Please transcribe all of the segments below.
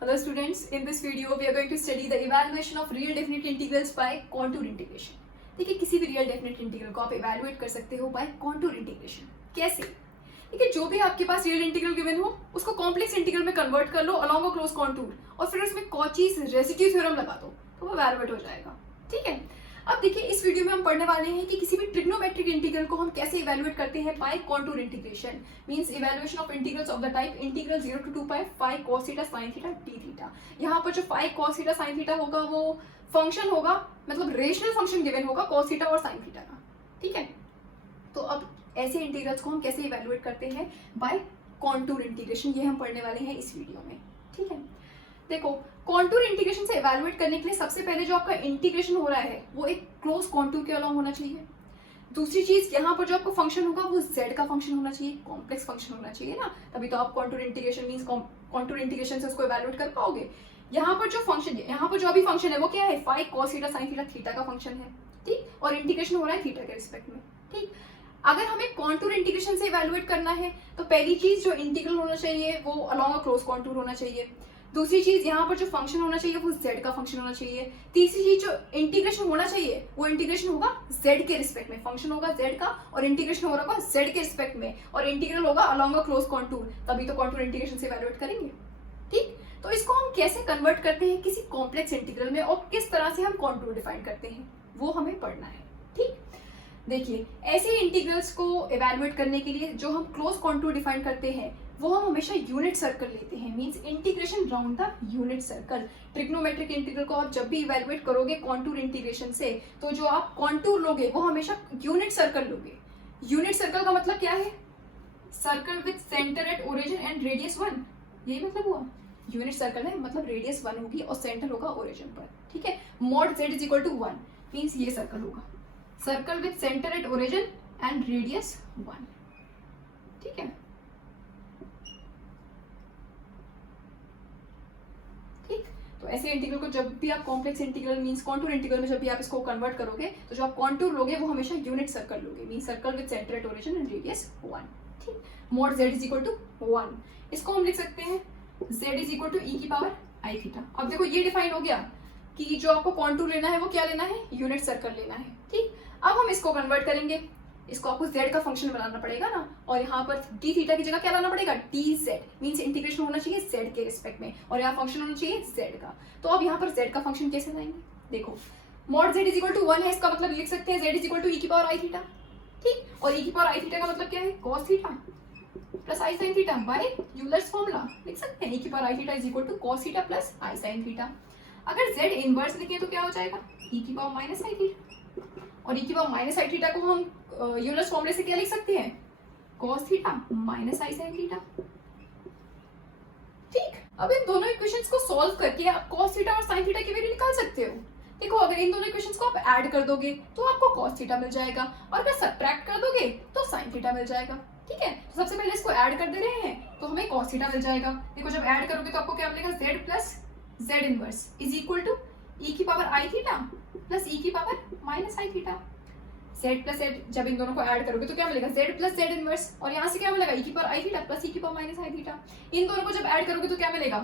Hello students, in this video we are going to study the evaluation of real definite integrals by contour integration. देखिए किसी भी real definite integral को आप evaluate कर सकते हो बाय कॉन्टूर इंटीग्रेशन. कैसे? देखिए जो भी आपके पास रियल इंटीग्रल गिवन हो उसको कॉम्प्लेक्स इंटीग्रल में कन्वर्ट कर लो अलोंग अ क्लोज कॉन्टूर और फिर उसमें कॉचीज रेसिड्यू थ्योरम लगा दो तो वो इवैल्यूएट हो जाएगा. ठीक है. अब देखिए इस वीडियो में हम पढ़ने वाले हैं कि किसी भी ट्रिग्नोमेट्रिक इंटीग्रल को हम कैसे इवैल्यूएट करते हैं by contour integration. Means evaluation of integrals of the type integral 0 to 2 pi phi cos theta sin theta d theta. यहाँ पर जो phi cos theta sin theta होगा वो फंक्शन होगा, मतलब रेशनल फंक्शन गिवन होगा cos थीटा और sin theta का. ठीक है. तो अब ऐसे इंटीग्रल्स को हम कैसे इवैल्यूएट करते हैं बाय कॉन्टूर इंटीग्रेशन, ये हम पढ़ने वाले हैं इस वीडियो में. ठीक है. देखो कॉन्टूर इंटीग्रेशन से इवैल्यूएट करने के लिए सबसे पहले जो आपका इंटीग्रेशन हो रहा है वो एक क्लोज कॉन्टूर के अलावा होना चाहिए. दूसरी चीज यहाँ पर जो आपका फंक्शन होगा वो z का फंक्शन होना चाहिए, कॉम्प्लेक्स फंक्शन होना चाहिए ना, तभी तो आप contour integration means contour integration से उसको इवैल्यूएट कर पाओगे. यहाँ पर जो फंक्शन है, यहाँ पर जो अभी फंक्शन है वो क्या है, phi cos theta sin theta theta का फंक्शन है. ठीक. और इंटीग्रेशन हो रहा है थीटा के रिस्पेक्ट में. ठीक. अगर हमें कॉन्टूर इंटीग्रेशन से इवैल्यूएट करना है तो पहली चीज जो इंटीग्रल होना चाहिए वो अलोंग अ क्लोज कॉन्टूर होना चाहिए. दूसरी चीज यहाँ पर जो फंक्शन होना चाहिए वो z का फंक्शन होना चाहिए. तीसरी चीज जो इंटीग्रेशन होना चाहिए वो इंटीग्रेशन होगा z के रिस्पेक्ट में, फंक्शन होगा z का और इंटीग्रेशन हो रहा होगा z के रिस्पेक्ट में और इंटीग्रल होगा अलोंग अ क्लोज कॉन्टूर, तभी तो कॉन्टूर इंटीग्रेशन से इवैल्यूएट करेंगे. ठीक. तो इसको हम कैसे कन्वर्ट करते हैं किसी कॉम्प्लेक्स इंटीग्रल में और किस तरह से हम कॉन्टूर डिफाइन करते हैं वो हमें पढ़ना है. ठीक. देखिए ऐसे इंटीग्रल्स को इवैल्यूएट करने के लिए जो हम क्लोज कॉन्टूर डिफाइन करते हैं वो हम हमेशा यूनिट सर्कल लेते हैं. Means integration round the unit circle. Trigonometric integral को आप जब भी इवैल्यूएट करोगे कॉन्टूर इंटीग्रेशन से तो जो आप कॉन्टूर लोगे वो हमेशा यूनिट सर्कल लोगे. यूनिट सर्कल का मतलब क्या है, circle with centre at origin and radius 1, यही मतलब हुआ. यूनिट सर्कल है मतलब रेडियस 1 होगी और सेंटर होगा ओरिजिन पर. ठीक है. Mod z is equal to 1 means ये सर्कल होगा, circle with centre at origin and radius 1. ठीक है. तो ऐसे इंटीग्रल को जब भी आप complex integral means contour integral में जब भी आप इसको कन्वर्ट करोगे तो जो आप कॉन्टूर लोगे वो हमेशा यूनिट सर्कल लोगे, means circle with centre at origin and radius 1. ठीक. Mod z is equal to 1. इसको हम लिख सकते हैं z is equal to e की पावर i थीटा. अब देखो ये डिफाइन हो गया कि जो आपको कॉन्टूर लेना है वो क्या लेना है, यूनिट सर्कल लेना है. ठीक. अब हम इसको कन्वर्ट करेंगे, इसको आपको z का फंक्शन बनाना पड़ेगा ना, और यहाँ पर d थीटा की जगह क्या लाना पड़ेगा, dz मींस इंटीग्रेशन होना चाहिए z के रिस्पेक्ट में और यहाँ फंक्शन होना चाहिए z का. तो अब यहाँ पर z का फंक्शन कैसे लाएंगे, देखो mod z is equal to 1 है, इसका मतलब लिख सकते हैं z is equal to e की पावर i थीटा. ठीक. और e की पावर i थीटा का मतलब क्या है, cos theta plus i sin theta by Euler's formula. लिख सकते हैं e की power i theta is equal to cos theta plus i sin theta. अगर z इनवर्स लिखें तो क्या हो जाएगा, e की पावर माइनस i थीटा, और e की पावर माइनस आई थीटा को हम यूलर्स फॉर्मूले से क्या लिख सकते हैं, cos theta minus i sin theta. ठीक. अब इन दोनों इक्वेशंस को सॉल्व करके आप cos थीटा और sin थीटा की वैल्यू निकाल सकते हो. देखो अगर इन दोनों इक्वेशंस को आप ऐड कर दोगे तो आपको cos थीटा मिल जाएगा और अगर सब्ट्रैक्ट कर दोगे तो sin थीटा मिल जाएगा. ठीक है. तो सबसे पहले इसको ऐड कर दे रहे हैं तो हमें cos थीटा मिल जाएगा. देखो जब ऐड करोगे तो आपको क्या मिलेगा, z plus z inverse is equal to e की power i theta plus e की power minus i theta. z plus z जब इन दोनों को ऐड करोगे तो क्या मिलेगा, z प्लस z इनवर्स और यहाँ से क्या मिलेगा, e की power i theta plus e की पावर माइनस i थीटा. इन दोनों को जब ऐड करोगे तो क्या मिलेगा,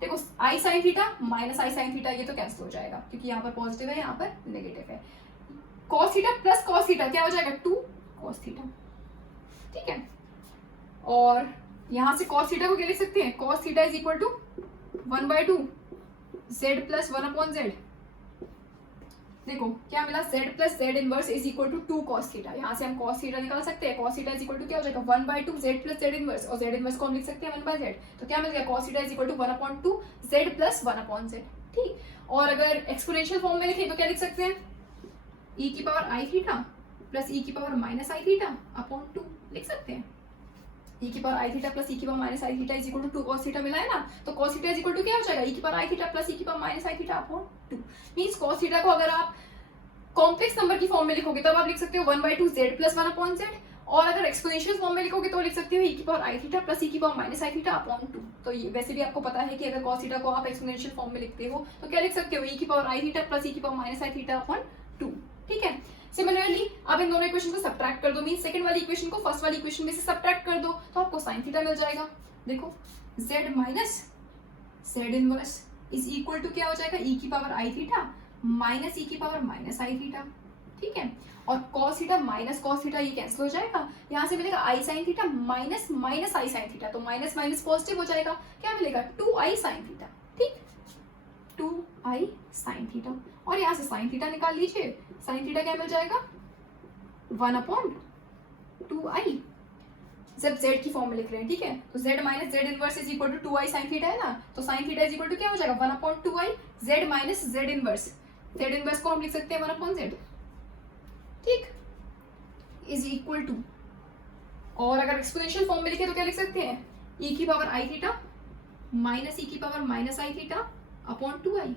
देखो i sin theta minus i sin theta ये तो कैंसिल हो जाएगा क्योंकि यहाँ पर पॉजिटिव है यहाँ पर नेगेटिव है. cos theta plus cos theta क्या हो जाएगा, 2 cos थीटा. ठीक है. और यहाँ से cos थीटा को क्या लिख सकते हैं, cos theta is equal to 1/2 z plus 1/z. देखो क्या मिला, z plus z inverse is equal to 2 cos theta. यहाँ से हम cos थीटा निकाल सकते हैं, cos theta is equal to क्या हो जाएगा, 1/2 z प्लस z इनवर्स और z इनवर्स को हम लिख सकते हैं 1/z. तो क्या मिल गया, cos theta is equal to 1/2 z plus 1/z. ठीक. और अगर एक्सपोनेंशियल फॉर्म में लिखें तो क्या लिख सकते हैं, e की power i theta plus e की power minus i theta upon 2 लिख सकते हैं. e की power i theta plus e की power minus i theta is equal to 2 cos theta मिला है ना, तो cos theta is equal to क्या हो जाएगा, e की power i theta plus e की power minus i theta upon 2. Means cos theta को अगर आप कॉम्प्लेक्स नंबर की फॉर्म में लिखोगे तब आप लिख सकते हो 1/2 z प्लस 1/z और अगर एक्सपोनेंशियल फॉर्म में लिखोगे तो लिख सकते हो e की power i theta plus e की power minus i theta upon 2. तो ये वैसे भी आपको पता है कि अगर cos थीटा को आप एक्सपोनेंशियल फॉर्म में लिखते हो तो क्या लिख सकते हो, e की power i theta plus e की power minus i theta upon 2. ठीक है. सिमिलरली अब इन दोनों इक्वेशन को सब्ट्रैक्ट कर दो, मींस सेकंड वाली इक्वेशन को फर्स्ट वाली इक्वेशन में से सब्ट्रैक्ट कर दो तो आपको sin थीटा मिल जाएगा. देखो z minus z inverse is equal to क्या हो जाएगा, ई की पावर आई थीटा माइनस ई की पावर माइनस आई थीटा, ठीक है। और cos theta minus cos theta ये कैंसिल हो जाएगा, यहाँ से मिलेगा i sine theta minus minus i sine theta, तो माइनस माइनस पॉजिटिव हो जाएगा, क्या मिलेगा 2i साइन थीटा, ठीक 2i साइन थीटा। और यहाँ से साइन थीटा निकाल लीजिए, साइन थीटा क्या मिल जाएगा 1/2i, जब z की फॉर्म में लिख रहे हैं, ठीक है। तो z minus z inverse is equal to 2i sine theta है ना, तो sine theta is equal to क्या हो जाएगा 1/2i z minus z inverse, z inverse को हम लिख सकते हैं 1/z, ठीक, इज इक्वल टू, और अगर एक्सपोनेंशियल फॉर्म में लिखे तो क्या लिख सकते हैं e की पावर आई थीटा माइनस ई की power minus i theta upon 2i।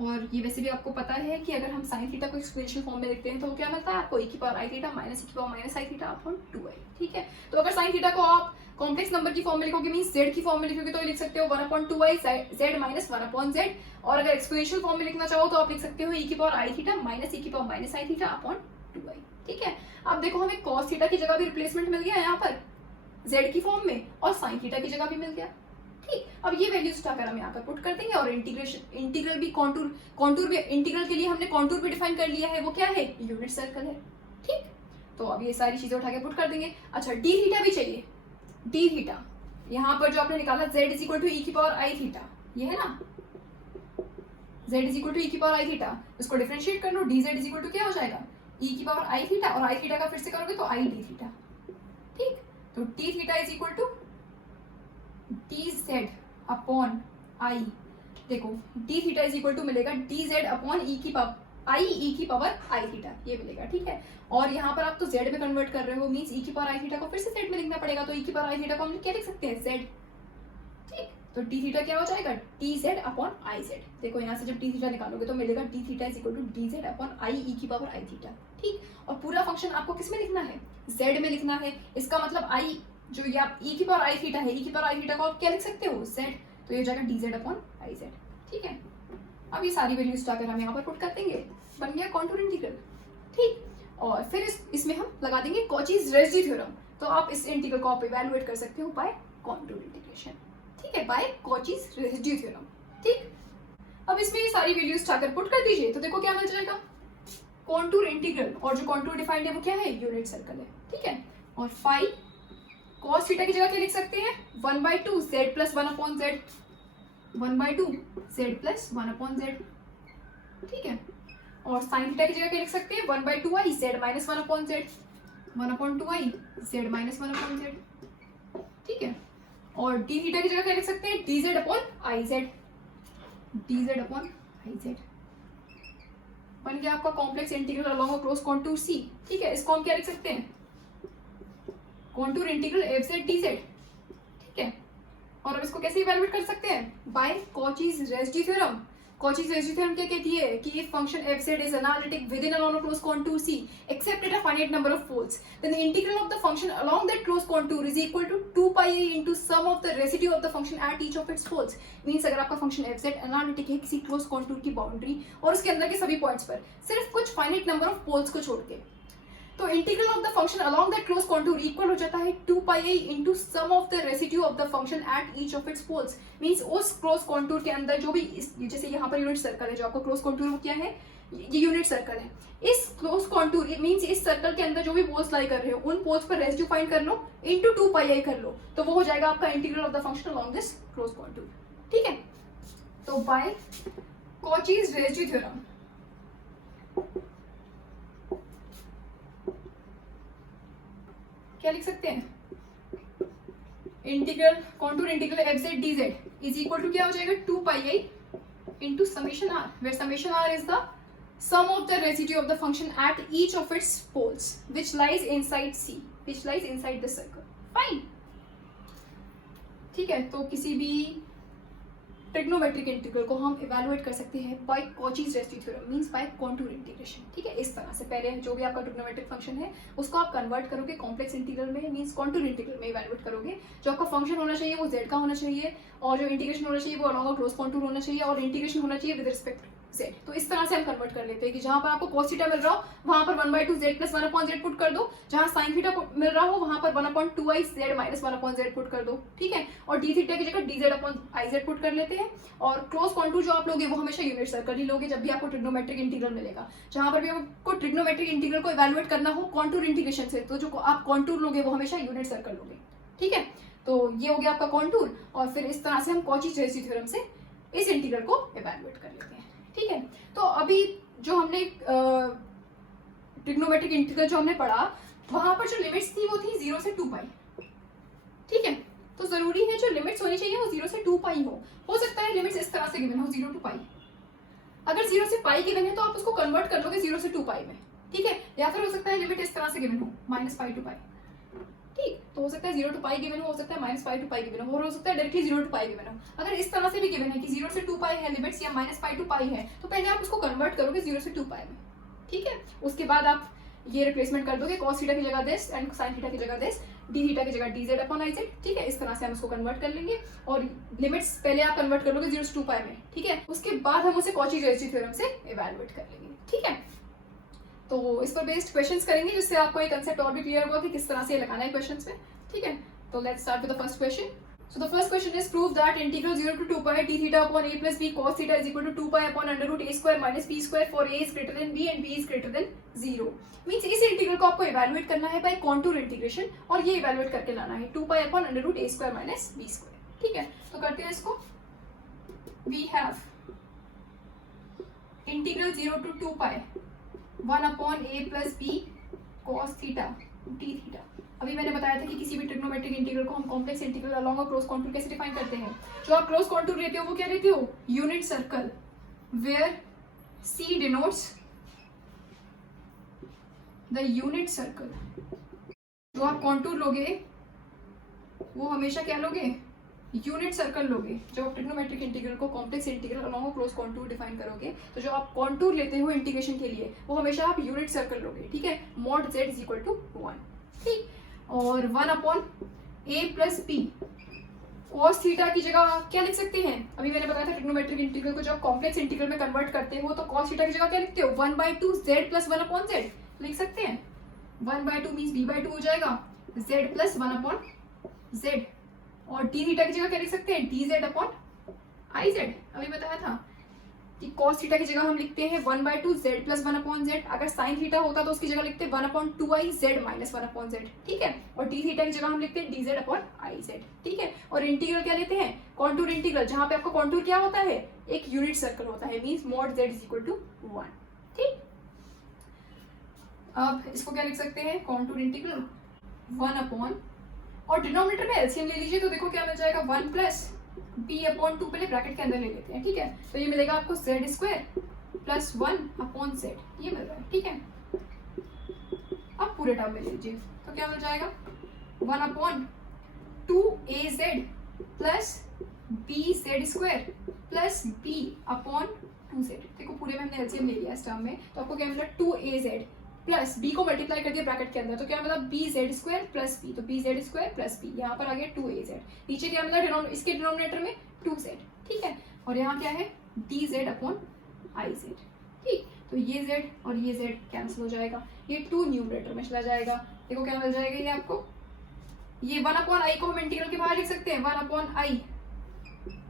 और ये वैसे भी आपको पता है कि अगर हम साइन थीटा को एक्सपोनेंशियल फॉर्म में लिखते हैं तो क्या मिलता है आपको e की पावर आई थीटा माइनस ई की power minus i theta upon 2i, ठीक है। तो अगर साइन थीटा को आप कॉम्प्लेक्स नंबर की फॉर्म में लिखोगे मींस z की फॉर्म में लिखोगे तो लिख सकते हो 1/2i z माइनस 1/z, और अगर एक्सपोनेंशियल फॉर्म में लिखना चाहो तो आप लिख सकते हो e की पावर आई थीटा माइनस ई की power minus i theta upon 2i, ठीक है। अब देखो हमें cos थीटा की जगह भी रिप्लेसमेंट मिल गया यहाँ पर z की फॉर्म में, और साइन थीटा की जगह भी मिल गया, ठीक। अब ये वैल्यूज उठाकर हम यहाँ पर पुट कर देंगे, और इंटीग्रल भी कॉन्टूर भी, इंटीग्रल के लिए हमने कॉन्टूर भी डिफाइन कर लिया है, वो क्या है यूनिट सर्कल है, ठीक। तो अब ये सारी चीजें उठा के पुट कर देंगे। अच्छा डी थीटा भी चाहिए, डी थीटा यहाँ पर जो आपने निकाला z is equal to e की पावर आई थीटा, ये है ना z is equal to e की पावर आई थीटा, इसको डिफरेंशिएट कर लो, d z is equal to क्या हो जाएगा ई की पावर आई थीटा, और आई थीटा का फिर से करोगे तो आई डी थीटा, ठीक। तो d theta is equal to D Z upon i, देखो d theta is equal to मिलेगा डी जेड अपॉन ई की पावर आई ई की पावर आई थीटा, ये मिलेगा, ठीक है। और यहाँ पर आप तो जेड में कन्वर्ट कर रहे हो मींस ई की पावर आई थीटा को फिर से जेड में लिखना पड़ेगा, तो ई की पावर आई थीटा को हम क्या लिख सकते हैं जेड, ठीक। तो डी थीटा क्या हो जाएगा डी जेड अपॉन आई जेड, देखो यहाँ से जब डी थीटा निकालोगे तो मिलेगा d theta is equal to D Z upon आई ई की पावर आई थीटा, ठीक। और पूरा फंक्शन आपको किस में लिखना है जेड में लिखना है, इसका मतलब आई जो ये आप ई की पावर आई थीटा है, ई की पावर आई थीटा को आप क्या लिख सकते हो जेड, तो ये हो जाएगा d Z upon I Z, ठीक है। अब ये सारी वैल्यूज उठाकर हम यहाँ पर पुट कर देंगे, बन गया कॉन्टूर इंटीग्रल, ठीक। और फिर इसमें हम लगा देंगे कॉचीज रेसिड्यू थ्योरम, तो आप इस इंटीग्रल को आप इवैल्यूएट कर सकते हो बाय कॉन्टूर इंटीग्रेशन, ठीक है, बाय कॉचीज रेसिड्यू थ्योरम, ठीक। अब इसमें ये सारी वैल्यूज उठाकर पुट कर दीजिए, तो देखो क्या मिल जाएगा कॉन्टूर इंटीग्रल, और जो कॉन्टूर डिफाइंड है वो क्या है यूनिट सर्कल है, ठीक है। और फाई cos थीटा की जगह क्या लिख सकते हैं 1/2 z plus 1/z, 1/2 z plus 1/z, ठीक है। और sin थीटा की जगह क्या लिख सकते हैं 1/2i z minus 1/z, 1/2i z minus 1/z, ठीक है। और d थीटा की जगह क्या लिख सकते हैं dz upon iz, dz upon iz, बन गया आपका complex integral along a close contour c, ठीक है। इसको हम क्या लिख सकते हैं contour integral F Z D Z, ठीक है। और अब इसको कैसे इवैल्यूएट कर सकते हैं by Cauchy's residue theorem. Cauchy's residue theorem क्या कहती है कि if function f Z is analytic within a close contour c except at a finite number of poles, then the integral of the function along that close contour is equal to 2πi into sum of the residue of the function at each of its poles. Means अगर आपका function f Z analytic है किसी close contour की boundary और उसके अंदर के सभी पॉइंट्स पर सिर्फ कुछ फाइनाइट नंबर ऑफ पोल्स को छोड़ के, तो integral of the function along that close contour equal हो जाता है 2πi into sum of the residue of the function at each of its poles. Means उस क्लोज कॉन्टूर के अंदर जो भी जैसे यहाँ पर यूनिट सर्कल है, जो आपका क्लोज कॉन्टूर क्या है ये यूनिट सर्कल है, इस क्लोज कॉन्टूर मींस इस सर्कल के अंदर जो भी पोल्स लाई कर रहे हो उन पोल्स पर रेसिड्यू फाइंड कर लो इनटू 2πi कर लो, तो वो हो जाएगा आपका integral of the function along this close contour, ठीक है। तो बाय कॉचीज रेसिड्यू थ्योरम क्या लिख सकते हैं integral contour integral F Z D z is equal to क्या हो जाएगा 2πi into summation r, where summation r is the sum of the residue of the function at each of its poles which lies inside c, which lies inside the circle, fine, ठीक है। तो किसी भी trigonometric integral को हम evaluate कर सकते हैं by Cauchy's residue theorem means by contour integration, ठीक है। इस तरह से पहले जो भी आपका ट्रिग्नोमेट्रिक फंक्शन है उसको आप कन्वर्ट करोगे कॉम्प्लेक्स इंटीग्रल में मींस कॉन्टूर इंटीग्रल में इवैल्यूएट करोगे। जो आपका फंक्शन होना चाहिए वो z का होना चाहिए, और जो इंटीग्रेशन होना चाहिए वो अलोंग अ क्लोज कॉन्टूर होना चाहिए, और इंटीग्रेशन होना चाहिए विद रिस्पेक्ट z। तो इस तरह से हम कन्वर्ट कर लेते हैं कि जहां पर आपको cos थीटा मिल रहा हो वहां पर 1/2z प्लस 1/z पुट कर दो, जहां sin थीटा मिल रहा हो वहां पर 1/2iz माइनस 1/z पुट कर दो, ठीक है। और d थीटा की जगह dz/iz पुट कर लेते हैं। और क्लोज कॉन्टूर जो आप लोगे वो हमेशा यूनिट सर्कल ही लोगे जब भी आपको ट्रिग्नोमेट्रिक इंटीग्रल मिलेगा। जहां पर भी आपको ट्रिग्नोमेट्रिक इंटीग्रल को इवैल्यूएट करना हो कॉन्टूर इंटीग्रेशन से, तो जो आप कॉन्टूर लोगे वो हमेशा यूनिट सर्कल लोगे, ठीक है। तो ये हो गया आपका कॉन्टूर, और फिर इस तरह से हम कॉची-रेसी थ्योरम से इस इंटीग्रल को इवैल्यूएट कर लेते हैं, ठीक है। तो अभी जो हमने ट्रिग्नोमेट्रिक इंटीग्रल जो हमने पढ़ा वहां पर जो लिमिट्स थी वो थी 0 से 2 पाई, ठीक है। तो जरूरी है जो लिमिट्स होनी चाहिए वो 0 से 2 पाई हो सकता है लिमिट्स इस तरह से गिवन हो 0 to पाई। अगर 0 से पाई गिवन है तो आप उसको कन्वर्ट कर लोगे 0 से 2 पाई में, ठीक है। या फिर हो सकता है लिमिट इस तरह से गिवन हो -पाई to पाई, ठीक। तो हो सकता है 0 to पाई गिवन हो सकता है -पाई to पाई गिवन हो सकता है डायरेक्टली 0 to पाई गिवन हो। अगर इस तरह से भी गिवन है कि 0 से 2 पाई है लिमिट्स या -पाई to पाई है, तो पहले आप उसको कन्वर्ट करोगे 0 से 2 पाई में, ठीक है। उसके बाद आप ये रिप्लेसमेंट कर दोगे cos थीटा की जगह दिस एंड sin थीटा की जगह दिस, d थीटा की जगह dz/iz, ठीक है। इस तरह से हम उसको कन्वर्ट कर लेंगे और लिमिट्स पहले आप कन्वर्ट कर लोगे 0 से 2 पाई में, ठीक है। उसके बाद हम उसे कॉची-रेसी थ्योरम से इवैल्यूएट कर लेंगे, ठीक है। तो इस पर बेस्ड क्वेश्चंस करेंगे जिससे आपको एक कंसेप्ट और भी क्लियर होगा कि किस तरह से लगाना है क्वेश्चंस में, ठीक है। तो let's start with the first question. So the first question is prove that integral 0 to 2 pi d theta upon a plus b cos theta is equal to 2 pi upon under root a square minus b square for a is greater than b and b is greater than 0। Means इस integral को आपको evaluate करना है bye contour integration, और ये evaluate करके लाना है 2 pi upon under root a square minus b square, ठीक है। तो करते हैं इसको। we have integral 0 to 2 pi 1 upon a plus b cos theta d theta। अभी मैंने बताया था कि किसी भी ट्रिग्नोमेट्रिक इंटीग्रल को हम complex integral along a close contour कैसे डिफाइन करते हैं। जो आप क्लोज कॉन्टूर लेते हो वो क्या लेते हो, unit circle, where C denotes the unit circle. जो आप कॉन्टूर लोगे वो हमेशा क्या लोगे, यूनिट सर्कल लोगे। जब आप ट्रिग्नोमेट्रिक इंटीग्रल को complex integral along a close contour define करोगे तो जो आप कॉन्टूर लेते हो इंटीग्रेशन के लिए वो हमेशा आप यूनिट सर्कल लोगे, ठीक है। mod z is equal to 1, ठीक। और 1 upon a plus b cos theta की जगह क्या लिख सकते हैं, अभी मैंने बताया था ट्रिग्नोमेट्रिक इंटीग्रल को जब कॉम्प्लेक्स इंटीग्रल में कन्वर्ट करते हो तो cos थीटा की जगह क्या लिखते हो 1/2z प्लस 1 अपॉन z लिख सकते हैं। 1/2 मीन्स b/2 हो जाएगा, z प्लस 1 अपॉन z। और d थीटा की जगह क्या लिख सकते हैं dz अपॉन iz। अभी बताया था कि cos थीटा की जगह हम लिखते हैं 1/2z प्लस 1 अपॉन z। अगर sin थीटा होता तो उसकी जगह लिखते हैं 1/2iz माइनस 1 अपॉन z, ठीक है। और d थीटा की जगह हम लिखते हैं dz अपॉन iz, ठीक है। और इंटीग्रल क्या लेते हैं, कॉन्टूर इंटीग्रल, जहां पे आपका कॉन्टूर क्या होता है, एक यूनिट सर्कल होता है, means mod z is equal to 1, ठीक। अब इसको क्या लिख सकते हैं, कॉन्टूर इंटीग्रल 1 अपॉन, और डिनोमिनेटर में एलसीएम ले लीजिए तो देखो क्या मिल जाएगा 1 प्लस b अपॉन 2, पहले ब्रैकेट के अंदर ले लेते हैं, ठीक है। तो ये मिलेगा आपको z square plus 1 upon z, ये मिल रहा है, ठीक है। अब पूरे टर्म में लीजिए तो क्या मिल जाएगा 1 upon 2az plus bz square plus b upon 2z। देखो पूरे में हमने एलसीएम ले लिया इस टर्म में, तो आपको क्या मिला 2az प्लस b को मल्टीप्लाई कर दिया ब्रैकेट के अंदर, तो क्या मिला bz स्क्वायर प्लस b, तो bz स्क्वायर प्लस b, यहाँ पर आ गया 2az। नीचे क्या मिला इसके डिनोमिनेटर में 2z, ठीक है। और यहाँ क्या है dz अपॉन iz, ठीक। तो ये z और ये z कैंसिल हो जाएगा, ये 2 न्यूमरेटर में चला जाएगा। देखो क्या मिल जाएगा, ये आपको ये 1 अपॉन i को हम इंटीग्रल के बाहर लिख सकते हैं 1 अपॉन i,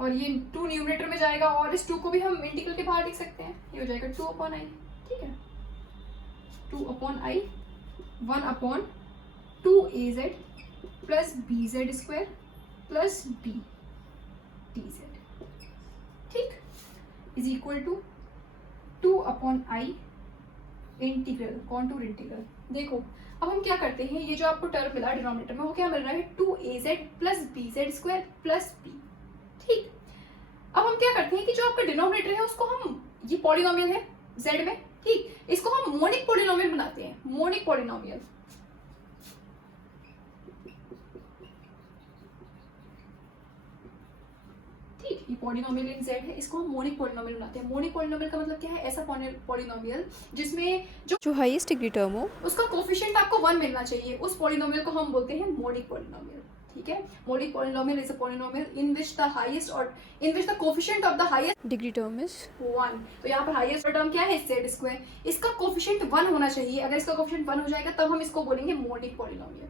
और ये 2 न्यूमरेटर में जाएगा, और इस 2 को भी हम इंटीग्रल के बाहर लिख सकते हैं, ये हो जाएगा 2 अपॉन i, ठीक है। 2 upon i 1 upon 2az plus bz square plus b dz, ठीक, is equal to 2 upon i integral contour integral. देखो अब हम क्या करते हैं, ये जो आपको टर्म मिला डिनोमिनेटर में वो क्या मिल रहा है 2az plus bz square plus b, ठीक। अब हम क्या करते हैं कि जो आपका डिनोमिनेटर है उसको हम, ये पॉलिनोमियल है z में, ठीक, इसको हम मोनिक पॉलिनोमियल बनाते हैं, मोनिक पॉलिनोमियल, ठीक। ये पॉलिनोमियल इन z है, इसको हम मोनिक पॉलिनोमियल बनाते हैं। मोनिक पॉलिनोमियल का मतलब क्या है, ऐसा पॉलिनोमियल जिसमें जो हाईएस्ट डिग्री टर्म हो उसका कोफिशिएंट आपको 1 मिलना चाहिए, उस पॉलिनोमियल को हम बोलते हैं मोनिक पॉलिनोमियल, ठीक है। modic polynomial is a polynomial in which the coefficient of the highest degree term is 1। तो यहाँ पर हाईएस्ट टर्म क्या है, जेड स्क्वायर, इसका कोफिशिएंट 1 होना चाहिए। अगर इसका कोफिशिएंट 1 हो जाएगा तब हम इसको बोलेंगे मोडिक पॉलिनोमियल,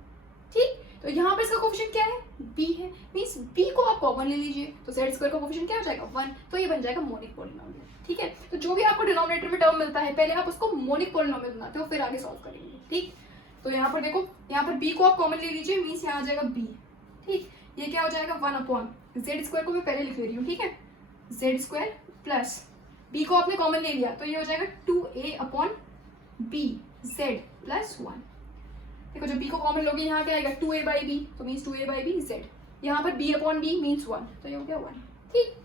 ठीक। तो यहाँ पर इसका कोफिशिएंट क्या है, b है, मींस b को आप कॉमन ले लीजिए, तो जेड स्क्वायर का कोफिशिएंट क्या हो जाएगा 1, तो ये बन जाएगा मोडिक पॉलिनोमियल, ठीक है। तो जो भी आपको डिनोमिनेटर में टर्म मिलता है पहले आप उसको मोडिक पॉलिनोमियल बनाते हो, फिर आगे सॉल्व करेंगे, ठीक। तो यहाँ पर देखो, यहाँ पर b को आप कॉमन ले लीजिए, मींस यहाँ आ जाएगा b, ठीक। ये क्या हो जाएगा 1 अपॉन जेड स्क्वायर को मैं पहले लिख ले रही हूँ, ठीक है, जेड स्क्वायर प्लस b को आपने कॉमन ले लिया तो ये हो जाएगा 2a upon b Z plus 1। देखो जब b को कॉमन लोगे यहाँ क्या आएगा 2a बाई b, तो means 2a by b Z, यहाँ पर b अपॉन b मीन्स 1, तो ये हो गया 1, ठीक।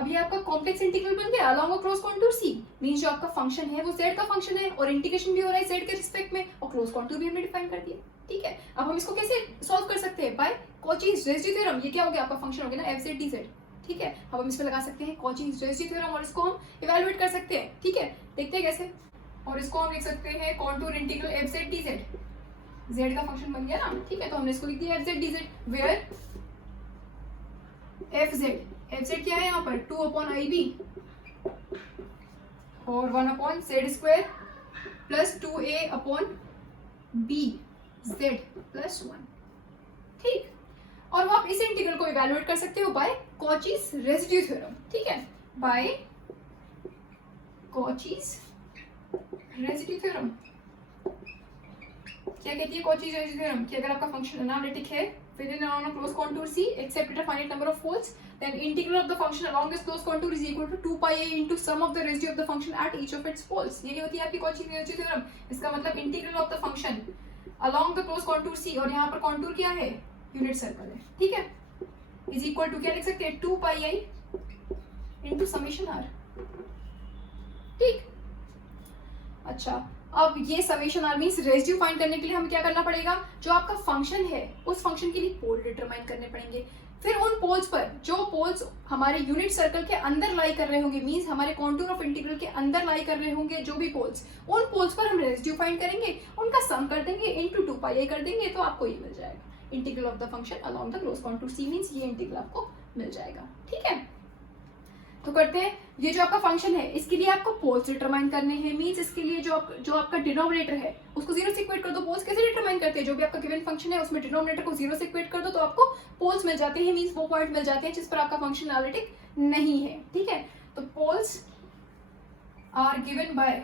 अब ये आपका कॉम्प्लेक्स इंटीग्रल बन गया along cross contour c, means जो आपका फंक्शन है वो z का फंक्शन है और इंटीग्रेशन भी हो रहा है z के रिस्पेक्ट में और क्लोज कॉन्टूर भी हमने डिफाइन कर दिया, ठीक है। अब हम इसको कैसे सॉल्व कर सकते हैं, बाय कॉचीज रेसिड्यू थ्योरम। ये क्या हो गया आपका फंक्शन हो गया ना f z d z, ठीक है। अब हम इस पे लगा सकते हैं कॉचीज रेसिड्यू थ्योरम और इसको हम इवैल्यूएट कर सकते हैं, ठीक है। देखते हैं कैसे, और इसको हम लिख सकते हैं contour integral f z d z, z का फंक्शन बन गया ना, ठीक है। तो हमने इसको लिख दिया f z d z, where f z क्या है यहाँ पर 2 अपॉन आई बी और 1 upon Z square plus 2a upon b z plus 1, ठीक। और वो आप इस इंटीग्रल को इवैल्यूएट कर सकते हो बाय कॉचीज रेसिड्यू थ्योरम, ठीक है, बाय कॉचीज रेसिड्यू थ्योरम। क्या कहती है कॉचीज रेसिड्यू थ्योरम कि अगर आपका फंक्शन एनालिटिक है within and on a closed contour C except at a finite number of poles, then integral of the function along this closed contour is equal to 2 pi a into sum of the residue of the function at each of its poles। ये होती है आपकी Cauchy residue theorem. इसका मतलब integral of the function along the closed contour C, और यहाँ पर contour क्या है, यूनिट सर्कल है, ठीक है, इज इक्वल टू क्या लिख सकते हैं 2 pi i into summation r, ठीक। अच्छा, अब ये summation r means residue find करने के लिए हमें क्या करना पड़ेगा, जो आपका फंक्शन है उस फंक्शन के लिए पोल डिटरमाइन करने पड़ेंगे। फिर उन पोल्स पर जो पोल्स हमारे यूनिट सर्कल के अंदर लाई कर रहे होंगे, मींस हमारे कॉन्टूर ऑफ इंटीग्रल के अंदर लाई कर रहे होंगे जो भी पोल्स, उन पोल्स पर हम रेसिड्यू फाइंड करेंगे, उनका सम कर देंगे इनटू 2 पाई कर देंगे, तो आपको ये मिल जाएगा integral of the function along the close contour c, means ये इंटीग्रल आपको मिल जाएगा, ठीक है। तो करते हैं, ये जो आपका फंक्शन है इसके लिए आपको पोल्स डिटरमाइन करने हैं, मींस इसके लिए जो आपका डिनोमिनेटर है उसको 0 से इक्वेट कर दो। पोल्स कैसे डिटरमाइन करते हैं, जो भी आपका गिवन फंक्शन है उसमें डिनोमिनेटर को 0 से इक्वेट कर दो तो आपको पोल्स मिल जाते हैं, मींस वो पॉइंट मिल जाते हैं जिस पर आपका फंक्शन एनालिटिक नहीं है, ठीक है। तो poles are given by,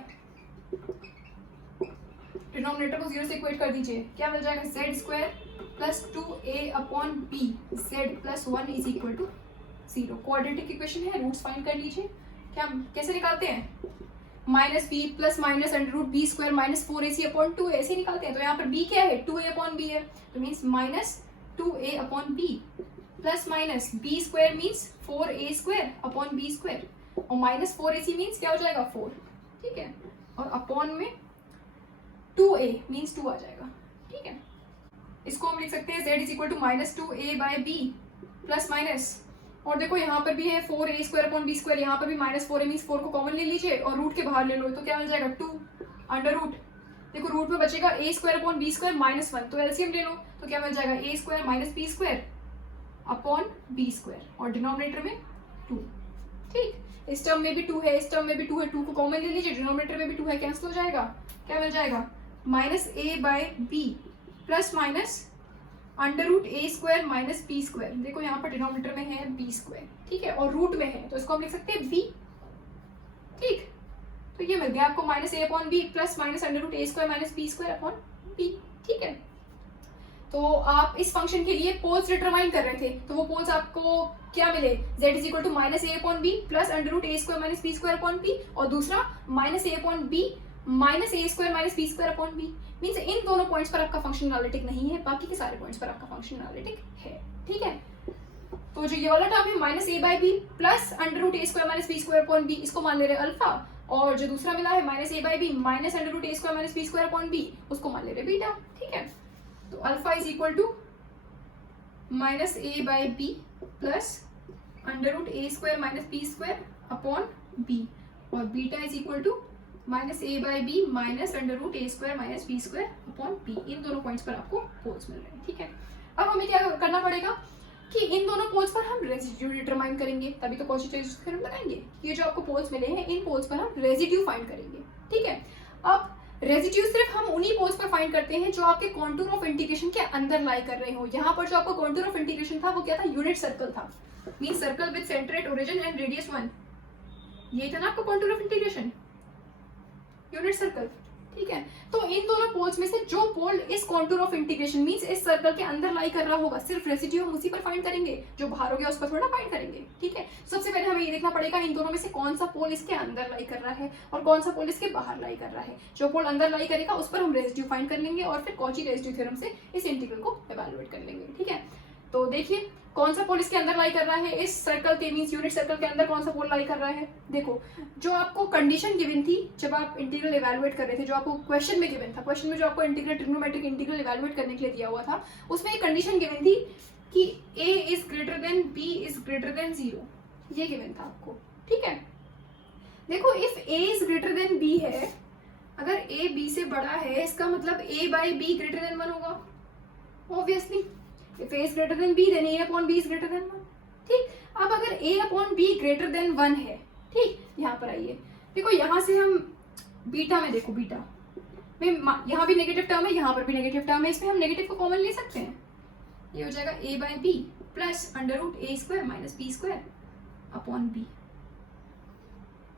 denominator को 0 से इक्वेट कर दीजिए, क्या मिल जाएगा Z square plus 2a upon b z plus 1 is equal to 0। Quadratic equation है, रूट्स फाइंड कर लीजिए। क्या कैसे निकालते हैं, minus B plus minus under root B square minus 4ac upon 2 ऐसे निकालते हैं। तो यहाँ पर b क्या है 2a अपॉन बी है, तो means minus 2a upon B plus minus B square means 4a square upon b square और माइनस 4ac मीन्स क्या हो जाएगा 4, ठीक है, और अपॉन में 2a मीन्स 2 आ जाएगा, ठीक है। इसको हम लिख सकते हैं z is equal to minus 2a by b plus minus, और देखो यहाँ पर भी है 4a square upon b square, यहाँ पर भी माइनस 4a मीन्स 4 को कॉमन ले लीजिए और रूट के बाहर ले लो, तो क्या मिल जाएगा 2 अंडर रूट, देखो रूट में बचेगा a square upon b square minus 1, तो एलसीएम ले लो तो क्या मिल जाएगा a square minus B square upon b square और डिनोमिनेटर में 2, ठीक। इस टर्म में भी 2 है, इस टर्म में भी 2 है, 2 को कॉमन ले लीजिए, डिनोमिनेटर में भी 2 है, कैंसिल हो जाएगा, क्या मिल जाएगा minus a by b plus minus under root a square minus B square, देखो यहाँ पर डिनोमिनेटर में है बी स्क्वायर, ठीक है, और रूट में है तो इसको हम लिख सकते हैं बी, ठीक। तो ये मिल गया आपको minus a upon B plus minus under root a square minus B square upon b, ठीक है। तो आप इस फंक्शन के लिए पोल्स डिटरमाइन कर रहे थे, तो वो पोल्स आपको क्या मिले, z is equal to minus a upon B plus under root a square minus B square upon b, और दूसरा minus a upon b minus a square minus B square upon b, means इन दोनों points पर आपका function analytic नहीं है, बाकी के सारे पॉइंट्स पर आपका फंक्शन एनालिटिक है, ठीक है। तो जो ये वाला टर्म है minus a by b plus under root a square minus B square upon b, इसको मान ले रहे अल्फा, और जो दूसरा मिला है minus a by b minus under root a square minus B square upon b, उसको मान ले रहे बीटा, ठीक है। तो alpha is equal to minus a by b plus under root a square minus B square upon b, और beta is equal to minus a by b minus under root a square minus B square upon b. इन दोनों points पर आपको poles मिल रहे हैं, ठीक है। अब हमें क्या करना पड़ेगा कि इन दोनों पोल्स पर हम रेजिड्यू डिटरमाइन करेंगे, तभी तो कॉची-ट्रेज़ थ्योरम लगाएंगे। ये जो आपको पोल्स मिले हैं इन पोल्स पर हम रेजिड्यू फाइंड करेंगे, ठीक है। अब रेजिड्यू सिर्फ हम उन्हीं पोल्स पर फाइंड करते हैं जो आपके कॉन्टूर ऑफ इंटीग्रेशन के अंदर लाई कर रहे हो। यहाँ पर जो आपका कॉन्टूर ऑफ इंटीग्रेशन था वो क्या था, यूनिट सर्कल था, mean circle with centre at origin and radius 1। ये था ना आपका contour of integration, unit circle, ठीक है। तो इन दोनों पोल्स में से जो पोल इस कॉन्टूर ऑफ इंटीग्रेशन मींस इस सर्कल के अंदर लाई कर रहा होगा, सिर्फ रेसिड्यू हम उसी पर फाइंड करेंगे, जो बाहर हो गया उस पर थोड़ा फाइंड करेंगे, ठीक है। सबसे पहले हमें ये देखना पड़ेगा इन दोनों में से कौन सा पोल इसके अंदर लाई कर रहा है और कौन सा पोल इसके बाहर लाई कर रहा है। जो पोल अंदर लाई करेगा उस पर हम रेसिड्यू फाइंड कर लेंगे और फिर कॉची रेसिड्यू थ्योरम से इस इंटीग्रल को इवैल्यूएट कर लेंगे, ठीक है। तो देखिए कौन सा पोल इसके अंदर लाई कर रहा है, इस सर्कल के मींस यूनिट सर्कल के अंदर कौन सा पोल लाई कर रहा है। देखो जो आपको कंडीशन गिवन थी जब आप इंटीग्रल इवैल्यूएट कर रहे थे, जो आपको क्वेश्चन में गिवन था, क्वेश्चन में जो आपको इंटीग्रल ट्रिग्नोमेट्रिक इंटीग्रल इवैल्यूएट करने के लिए दिया हुआ था, उसमें एक कंडीशन गिवन थी कि a is greater then b is greater then 0, ये गिवन था आपको, ठीक है। देखो if a is greater then b है, अगर a b से बड़ा है इसका मतलब a by b greater than 1 होगा, obviously. If a is greater than b, then a upon b is greater than 1, ठीक। अब अगर a upon b greater than 1 है, ठीक, यहाँ पर आइए, देखो यहाँ से हम बीटा में, देखो बीटा में यहाँ भी नेगेटिव टर्म है, यहाँ पर भी नेगेटिव टर्म है, इसमें हम नेगेटिव को कॉमन ले सकते हैं, ये हो जाएगा a by b plus under root a square minus B square upon b,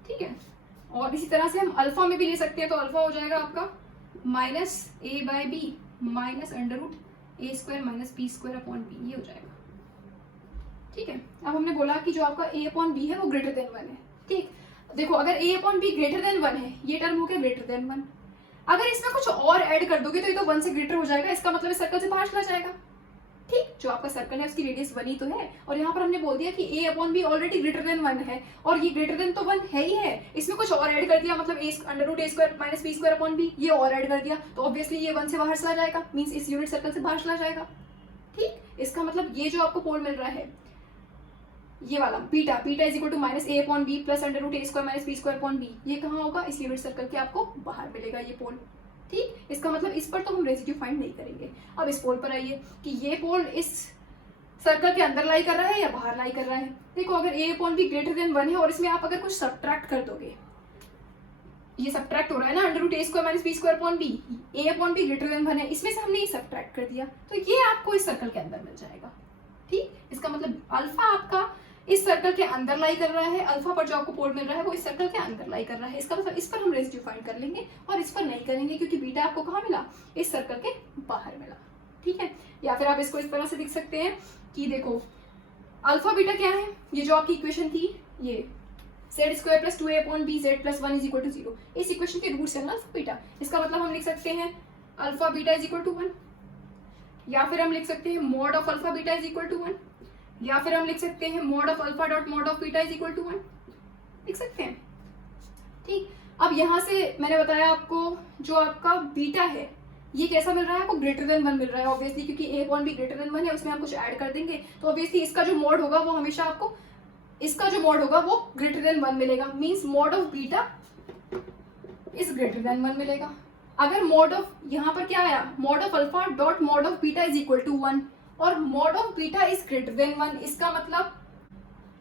ठीक है। और इसी तरह से हम अल्फा में भी ले सकते हैं, तो अल्फा हो जाएगा आपका minus a by b minus under root a square minus B square upon b, ये हो जाएगा, ठीक है। अब हमने बोला कि जो आपका a अपॉन बी है वो ग्रेटर देन 1 है, ठीक। देखो अगर a upon b greater than 1 है, ये टर्म हो गया ग्रेटर देन 1। अगर इसमें कुछ और ऐड कर दोगे तो ये तो 1 से ग्रेटर हो जाएगा, इसका मतलब सर्कल से बाहर चला जाएगा, ठीक। जो आपका सर्कल है उसकी रेडियस 1 ही तो है, और यहाँ पर हमने बोल दिया कि a upon b already greater than 1 है और ये ग्रेटर देन तो 1 है ही है, इसमें कुछ और ऐड कर दिया, मतलब a under root a square minus B square upon b, ये और ऐड कर दिया, तो ऑब्वियसली ये 1 से बाहर चला जाएगा, मींस इस यूनिट सर्कल से बाहर चला जाएगा, ठीक। इसका मतलब ये जो आपको पोल मिल रहा है ये वाला beta, beta is equal to minus a upon B plus under root a square minus B square upon b, ये कहाँ होगा, इस यूनिट सर्कल के आपको बाहर मिलेगा ये पोल, ठीक। इसका मतलब इस पर तो हम रेसिड्यू फाइंड नहीं करेंगे। अब इस पोल पर आइए कि ये पोल इस सर्कल के अंदर लाई कर रहा है या बाहर लाई कर रहा है। देखो अगर a upon b greater than 1 है और इसमें आप अगर कुछ सब्ट्रैक्ट कर दोगे, ये सब्ट्रैक्ट हो रहा है ना, under root a square minus B square upon b, a upon b greater than 1 है, इसमें से हमने ये सब्ट्रैक्ट कर दिया, तो ये आपको इस सर्कल के अंदर मिल जाएगा, ठीक। इसका मतलब अल्फा आपका इस सर्कल के अंदर लाई कर रहा है, अल्फा पर जो आपको पोल मिल रहा है वो इस सर्कल के अंदर लाई कर रहा है, इसका मतलब इस पर हम रेसिड्यू फाइंड कर लेंगे और इस पर नहीं करेंगे क्योंकि बीटा आपको कहाँ मिला, इस सर्कल के बाहर मिला, ठीक है। या फिर आप इसको इस तरह से लिख सकते हैं कि देखो अल्फा बीटा क्या है, ये जो आपकी इक्वेशन थी ये z square plus 2a upon b z plus 1 is equal to 0, इस इक्वेशन के रूट्स है ना अल्फा बीटा, इसका मतलब हम लिख सकते हैं alpha beta is equal to 1, या फिर हम लिख सकते हैं mod of alpha beta is equal to 1, या फिर हम लिख सकते हैं mod of alpha dot mod of beta is equal to 1, लिख सकते हैं, ठीक। अब यहाँ से मैंने बताया आपको जो आपका बीटा है ये कैसा मिल रहा है, आपको ग्रेटर देन 1 मिल रहा है, ऑब्वियसली क्योंकि a upon b greater than 1 है, उसमें हम कुछ ऐड कर देंगे तो ऑब्वियसली इसका जो मॉड होगा वो हमेशा आपको इसका जो मॉड होगा वो ग्रेटर देन 1 मिलेगा, means mod of beta is greater than 1 मिलेगा। अगर मॉड ऑफ यहाँ पर क्या आया, mod of alpha dot mod of beta is equal to 1 और mod of beta is greater than 1, इसका मतलब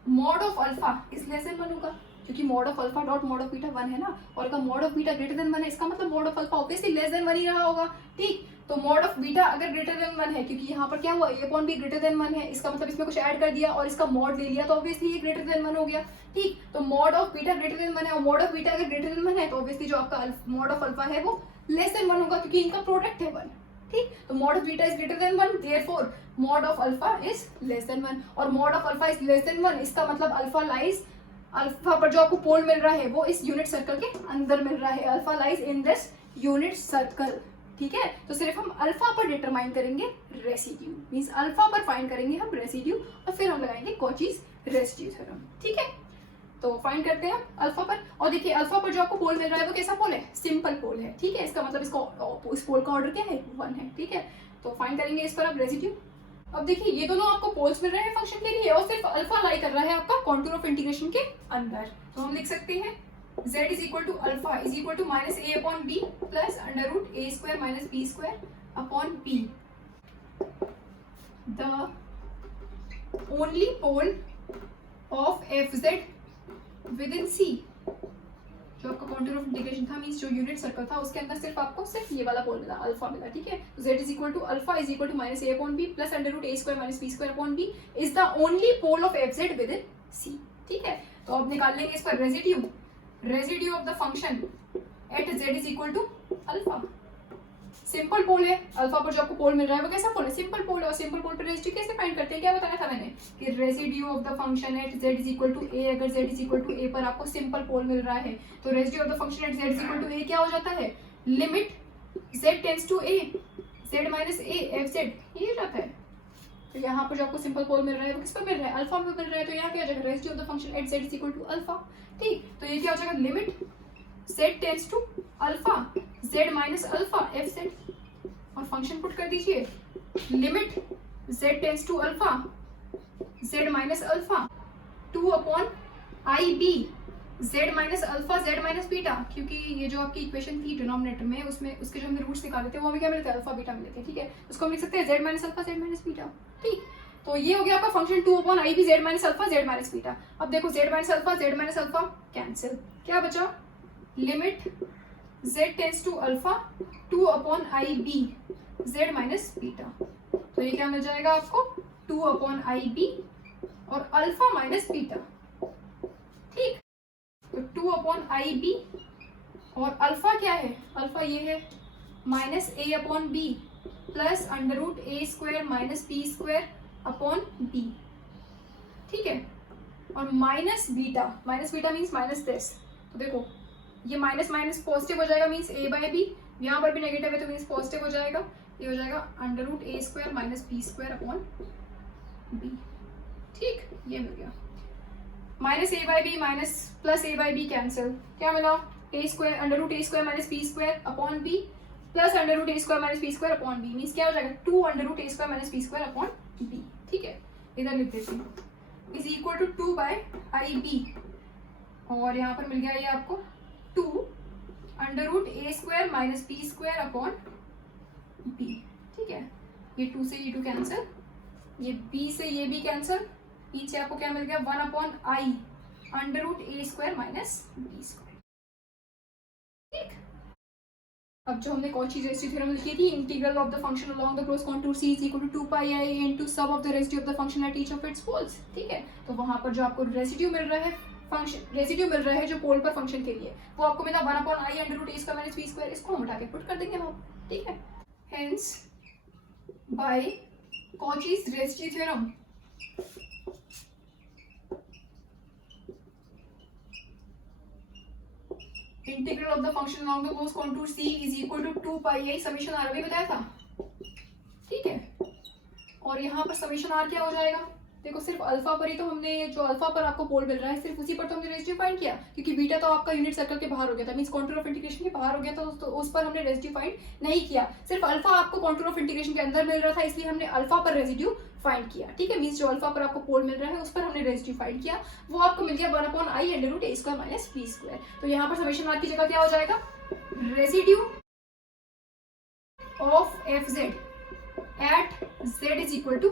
mod of alpha is less than 1 होगा, क्योंकि mod of alpha dot mod of beta 1 है ना, और अगर mod of beta greater than 1 है इसका मतलब mod of alpha obviously less than 1 ही रहा होगा, ठीक। तो मॉड ऑफ बीटा अगर ग्रेटर देन 1 है, क्योंकि यहाँ पर क्या हुआ a upon b greater than 1 है, इसका मतलब इसमें कुछ ऐड कर दिया और इसका मॉड ले लिया तो ऑब्वियसली ये ग्रेटर देन 1 हो गया, ठीक। तो mod of beta greater than 1 है और मॉड ऑफ बीटा अगर ग्रेटर देन 1 है तो ऑब्वियसली जो आपका मॉड ऑफ अल्फा है वो लेस देन 1 होगा क्योंकि इनका प्रोडक्ट है 1, ठीक। तो mod of beta is greater than 1, therefore mod of alpha is less than 1 और mod of alpha is less than 1, इसका मतलब अल्फा लाइज, अल्फा पर जो आपको पोल मिल रहा है वो इस यूनिट सर्कल के अंदर मिल रहा है, alpha lies in this unit circle, ठीक है। तो सिर्फ हम अल्फा पर डिटरमाइन करेंगे रेसिड्यू, मींस अल्फा पर फाइंड करेंगे हम रेसिड्यू और फिर हम लगाएंगे कॉचीज रेसिड्यू थ्योरम, ठीक है। तो फाइंड करते हैं अल्फा पर, और देखिए अल्फा पर जो आपको पोल मिल रहा है वो कैसा पोल है, सिंपल पोल है, ठीक है। इसका मतलब इसका इस पोल का ऑर्डर क्या है, 1 है, ठीक है। तो फाइंड करेंगे इस पर अब रेसिड्यू। अब देखिए ये दोनों आपको पोल्स मिल रहे हैं फंक्शन के लिए और सिर्फ अल्फा लाई कर रहा है आपका कॉन्टूर ऑफ इंटीग्रेशन के अंदर, तो हम लिख सकते हैं z is equal to alpha is equal to minus a upon b plus under root a square minus b square upon b. The only pole of fz within c, जो आपका contour of integration था, means जो unit circle था उसके अंदर सिर्फ आपको सिर्फ ये वाला पोल मिला, अल्फा मिला. ठीक है, तो z is equal to alpha is equal to minus a upon b plus under root a square minus b square upon b is the only pole of fz within c. ठीक है, तो अब निकाल लेंगे इस पर residue of the function at z is equal to alpha. Simple pole है, alpha पर जो आपको पोल मिल रहा है वो कैसा पोल है, सिंपल पोल है. और सिंपल पोल पर रेजिड्यू कैसे फाइंड करते हैं, क्या बताया था मैंने कि residue of the function at z is equal to a, अगर z is equal to a पर आपको सिंपल पोल मिल रहा है तो residue of the function at z is equal to a क्या हो जाता है, limit z tends to a z minus a fz, ये हो जाता है. तो यहाँ पर जो आपको सिंपल पोल मिल रहा है वो किस पर मिल रहा है, अल्फा में मिल रहा है. तो यहाँ क्या हो जाएगा, residue of the function at z is equal to alpha. ठीक, तो ये क्या हो जाएगा, limit z tends to alpha z minus alpha fz, और फंक्शन पुट कर दीजिए limit z tends to alpha z minus alpha 2 upon I B z minus alpha z minus beta, क्योंकि ये जो आपकी इक्वेशन थी डिनोमिनेटर में उसमें उसके जो हमने रूट्स निकाले थे वो हमें क्या मिलते हैं, अल्फा बीटा मिलते हैं. ठीक है, उसको हम लिख सकते हैं z minus alpha z minus beta. ठीक, तो ये हो गया आपका function 2 upon I B z minus alpha z minus beta. अब देखो z माइनस अल्फा कैंसिल, क्या बचा, limit z tends to alpha 2 upon I B z minus beta. तो ये क्या मिल जाएगा आपको, 2 अपॉन आई बी और अल्फा माइनस बीटा. ठीक, तो 2 अपॉन आई बी और अल्फा क्या है, अल्फा ये है minus a upon B plus under root a square minus b square upon b. ठीक है, और minus beta means minus this. तो देखो ये माइनस माइनस पॉजिटिव हो जाएगा, मीन्स a बाय बी, यहाँ पर भी नेगेटिव है तो मीन्स पॉजिटिव हो जाएगा. ये हो जाएगा under root a square minus b square upon b. ठीक, ये मिल गया. Minus a by B minus plus a by B cancel, क्या मिला, a square under root a square minus b square upon b plus under root a square minus b square upon b, means क्या हो जाएगा, 2 under root a square minus b square upon b. ठीक है, इधर लिख देती हूँ, is equal to 2 by I B, और यहाँ पर मिल गया ये आपको 2 under root a square minus b square upon b. ठीक है, ये 2 से ये 2 कैंसिल, ये b से ये भी कैंसिल, पीछे आपको क्या मिल गया, 1 upon I under root a square minus b square. ठीक, अब जो हमने कॉची रेसिड्यू थ्योरम लिखी थी, integral of the function along the close contour c is equal to 2 pi i into सब of the residue of the function at each of its poles. ठीक है, तो वहां पर जो आपको रेसिड्यू मिल रहा है जो पोल पर फंक्शन के लिए, वो आपको मिला 1 upon I under root a square minus b square. इसको हम उठा के पुट कर देंगे हम. ठीक है, hence by Cauchy's residue theorem integral of the function along the close contour c is equal to 2 pi i summation r अभी बताया था. ठीक है, और यहाँ पर समेशन r क्या हो जाएगा, देखो सिर्फ अल्फा पर ही तो हमने, जो अल्फा पर आपको पोल मिल रहा है सिर्फ उसी पर तो हमने रेसिड्यू फाइंड किया, क्योंकि बीटा तो आपका यूनिट सर्कल के बाहर हो गया था, मींस कॉन्टूर ऑफ इंटीग्रेशन के बाहर हो गया था, तो उस पर हमने रेसिड्यू फाइंड नहीं किया. सिर्फ अल्फा आपको कॉन्टूर ऑफ इंटीग्रेशन के अंदर मिल रहा था, इसलिए हमने अल्फा पर रेसिड्यू फाइंड किया. ठीक है, मींस जो अल्फा पर आपको पोल मिल रहा है उस पर हमने रेसिड्यू फाइंड किया, वो आपको मिल गया 1 upon I under root a square minus b square. तो यहाँ पर समेशन r की जगह क्या हो जाएगा, residue of fz at z is equal to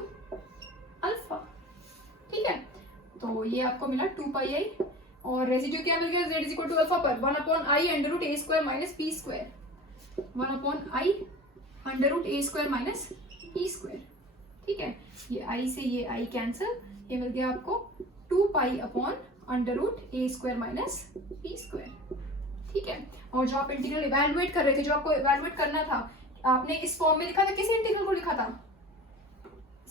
alpha. ठीक है, तो ये आपको मिला 2 पाई आई, और रेसिड्यू क्या मिल गया, z is equal to alpha पर 1 upon I under root a square minus b square, 1 upon I under root a square minus b square. ठीक है, ये i से ये i कैंसिल, ये मिल गया आपको 2 pi upon under root a square minus b square. ठीक है, और जो आप इंटीग्रल इवैल्यूएट कर रहे थे, जो आपको इवैल्यूएट करना था, आपने इस फॉर्म में लिखा था, किस इंटीग्रल को लिखा था,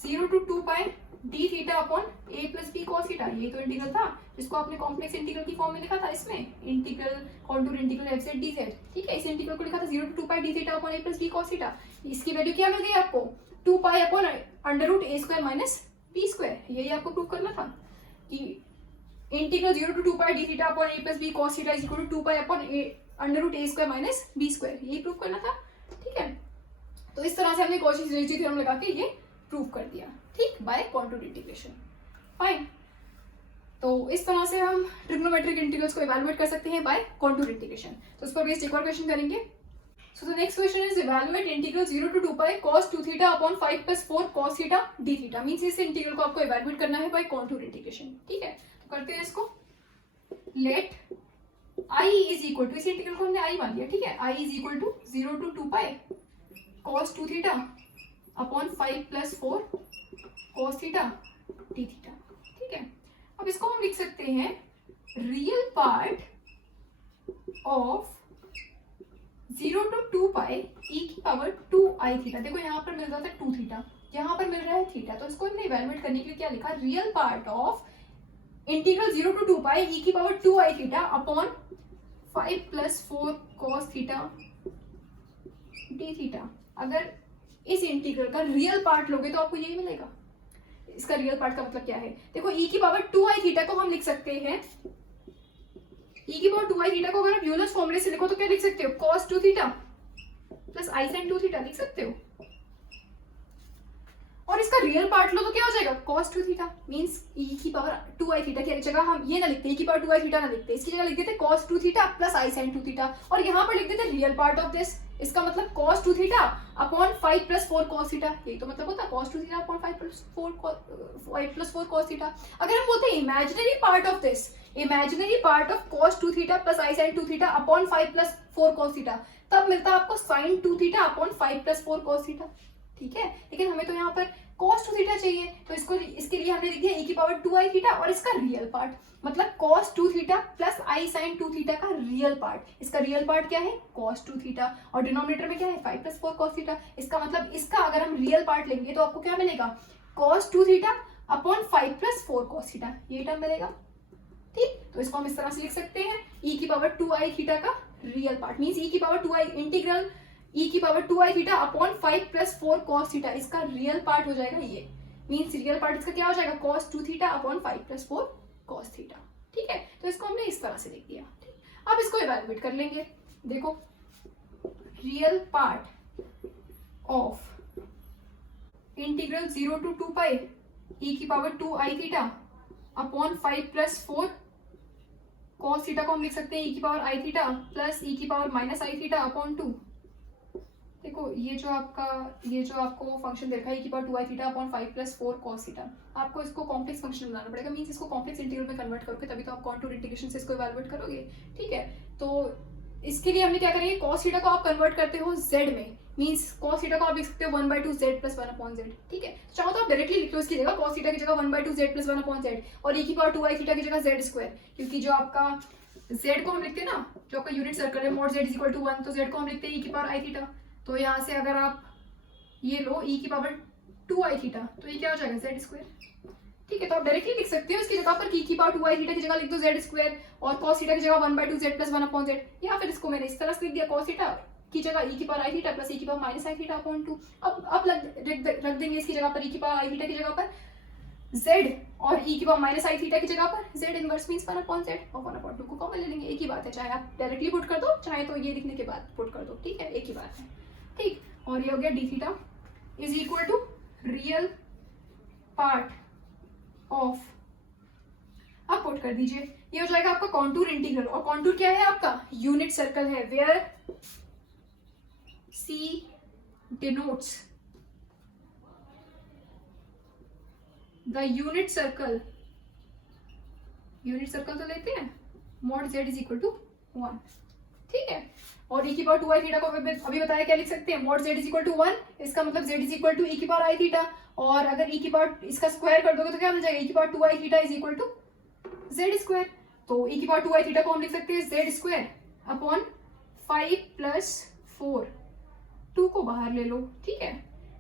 0 to 2 pi D theta upon a plus B cos theta. यही तो इंटीग्रल था जिसको आपने कॉम्प्लेक्स इंटीग्रल की फॉर्म में लिखा था, इसमें integral contour integral F Z D Z. ठीक है, इस इंटीग्रल को लिखा था 0 to 2 pi D theta upon a plus B cos theta. इसकी वैल्यू क्या मिल गई आपको, 2 pi upon under root a square minus b square. यही आपको प्रूव करना था कि integral 0 to 2 pi D theta upon a plus B cos theta is equal to 2 pi upon under root a square minus b square. यही prove करना था. ठीक है, तो इस तरह से हमने कॉची रेसिड्यू थ्योरम लगा के ये प्रूव कर दिया. ठीक, बाय कॉन्टूर इंटीग्रेशन. फाइन, तो तो इस तरह से हम ट्रिग्नोमेट्रिक इंटीग्रल्स को इवैल्यूएट कर सकते हैं बाय कॉन्टूर इंटीग्रेशन। तो इस पर बेस्ड एक और क्वेश्चन करेंगे। So the next question is evaluate integral 0 to 2 pi cos 2 theta upon 5 plus 4 cos theta d theta। Means इस इंटीग्रल को आपको इवैल्यूएट करना है बाय कॉन्टूर इंटीग्रेशन। ठीक है, तो करते हैं इसको। Let i is equal to, इस इंटीग्रल को हमने i मान लिया। ठीक है, i is equal to 0 to 2 pi cos 2 theta upon 5 plus 4 cos theta d theta। ठीक है, अब इसको हम लिख सकते हैं real part of 0 to 2 pi e की पावर 2i थीटा। देखो यहाँ पर मिल रहा था 2 थीटा, यहाँ पर मिल रहा है थीटा, तो इसको हमने इवैल्यूएट करने के लिए क्या लिखा, real part of integral 0 to 2 pi e की power 2i theta upon 5 plus 4 cos theta d theta. अगर इस इंटीग्रल का रियल पार्ट लोगे तो आपको यही मिलेगा। इसका रियल पार्ट का मतलब क्या है, देखो e की पावर 2i थीटा को हम लिख सकते हैं, e की पावर 2i थीटा को अगर आप यूलर्स फॉर्मूले से लिखो तो क्या लिख सकते हो, cos 2 theta plus i sin 2 theta लिख सकते हो। और इसका रियल पार्ट लो तो क्या हो जाएगा, cos 2 थीटा। मींस e की पावर 2i थीटा की जगह हम ये ना लिखते, e की पावर 2i थीटा ना लिखते, इसकी जगह लिख देते cos 2 theta plus i sin 2 theta, और यहाँ पर लिख देते रियल पार्ट ऑफ दिस। इसका मतलब cos 2 theta upon 5 plus 4 cos theta, यही तो मतलब होता है cos 2 theta upon 5 plus 4 cos theta. अगर हम बोलते हैं imaginary part of this, imaginary part of cos 2 theta plus i sin 2 theta upon 5 plus 4 cos theta, तब मिलता है आपको sin 2 theta upon 5 plus 4 cos theta. ठीक है, लेकिन हमें तो यहाँ पर cos 2 थीटा चाहिए, तो इसको इसके लिए हमने लिख दिया e की पावर 2i थीटा और इसका रियल पार्ट, मतलब cos 2 theta plus i sin 2 theta का रियल पार्ट। इसका रियल पार्ट क्या है, cos 2 थीटा, और डिनोमिनेटर में क्या है 5 प्लस 4 cos थीटा। इसका मतलब इसका अगर हम रियल पार्ट लेंगे तो आपको क्या मिलेगा, cos 2 theta upon 5 plus 4 cos theta, ये टर्म मिलेगा। ठीक, तो इसको हम इस तरह से लिख सकते हैं, e की पावर 2i थीटा का रियल पार्ट मींस e की पावर 2i इंटीग्रल e की power 2i theta upon 5 plus 4 cos theta, इसका रियल पार्ट हो जाएगा ये। मींस रियल पार्ट इसका क्या हो जाएगा, cos 2 theta upon 5 plus 4 cos theta. ठीक है, तो इसको हमने इस तरह से लिख दिया। ठीक, अब इसको इवैल्यूएट कर लेंगे। देखो real part of integral 0 to 2 pi e की power 2i theta upon 5 plus 4 cos theta को हम लिख सकते हैं e की power i theta plus e की power minus i theta upon 2। देखो ये जो आपको फंक्शन देखा है e की power 2i theta upon 5 plus 4 cos theta, आपको इसको कॉम्प्लेक्स फंक्शन बनाना पड़ेगा। मींस इसको कॉम्प्लेक्स इंटीग्रल में कन्वर्ट करोगे तभी तो आप कॉन्टूर इंटीग्रेशन से इसको इवैल्यूएट करोगे। ठीक है, तो इसके लिए हमने क्या करेंगे, cos थीटा को आप कन्वर्ट करते हो z में, मींस cos थीटा को आप लिख सकते हो 1/2 z प्लस 1 अपॉन z। ठीक है, चाहो तो आप डायरेक्टली लिख लो इसकी जगह, cos थीटा की जगह 1/2 z प्लस 1 अपॉन z, और e की पावर 2i थीटा की जगह z स्क्वायर, क्योंकि जो आपका z को हम लिखते हैं ना, जो आपका यूनिट सर्कल है mod z is equal to 1, तो z को हम लिखते हैं e की पावर i थीटा। तो यहाँ से अगर आप ये लो e की पावर 2i थीटा, तो ये क्या हो जाएगा z स्क्वायर। ठीक है, तो आप डायरेक्टली लिख सकते हो इसकी जगह पर e की पावर 2i थीटा की जगह लिख दो z स्क्वायर, और cos थीटा की जगह 1/2 z प्लस 1 अपॉन z, या फिर इसको मैंने इस तरह से लिख दिया cos थीटा की जगह e की power i theta plus e की power minus i theta upon 2। अब रख देंगे इसकी जगह पर e की पावर i थीटा की जगह पर z, और e की पावर माइनस i थीटा की जगह पर z inverse means 1 upon z, और 1 अपॉन 2 को कॉमन ले लेंगे। एक ही बात है, चाहे आप डायरेक्टली पुट कर दो, चाहे तो ये लिखने के बाद पुट कर दो। ठीक है, एक ही बात है। ठीक, और ये हो गया d theta is equal to real part of, आप पुट कर दीजिए, ये हो जाएगा आपका कॉन्टूर इंटीग्रल, और कॉन्टूर क्या है आपका, यूनिट सर्कल है, where c denotes the unit circle तो लेते हैं mod z is equal to 1। ठीक है, और e की पावर 2i थीटा को अभी बताया क्या लिख सकते हैं, mod z is equal to 1, इसका मतलब z is equal to e की पावर i थीटा, और अगर e की पावर इसका स्क्वायर कर दोगे तो क्या मिल जाएगा, e की power 2i theta is equal to z square. तो e की पावर 2i थीटा को हम लिख सकते हैं z स्क्वायर अपॉन 5 प्लस 4, 2 को बाहर ले लो। ठीक है,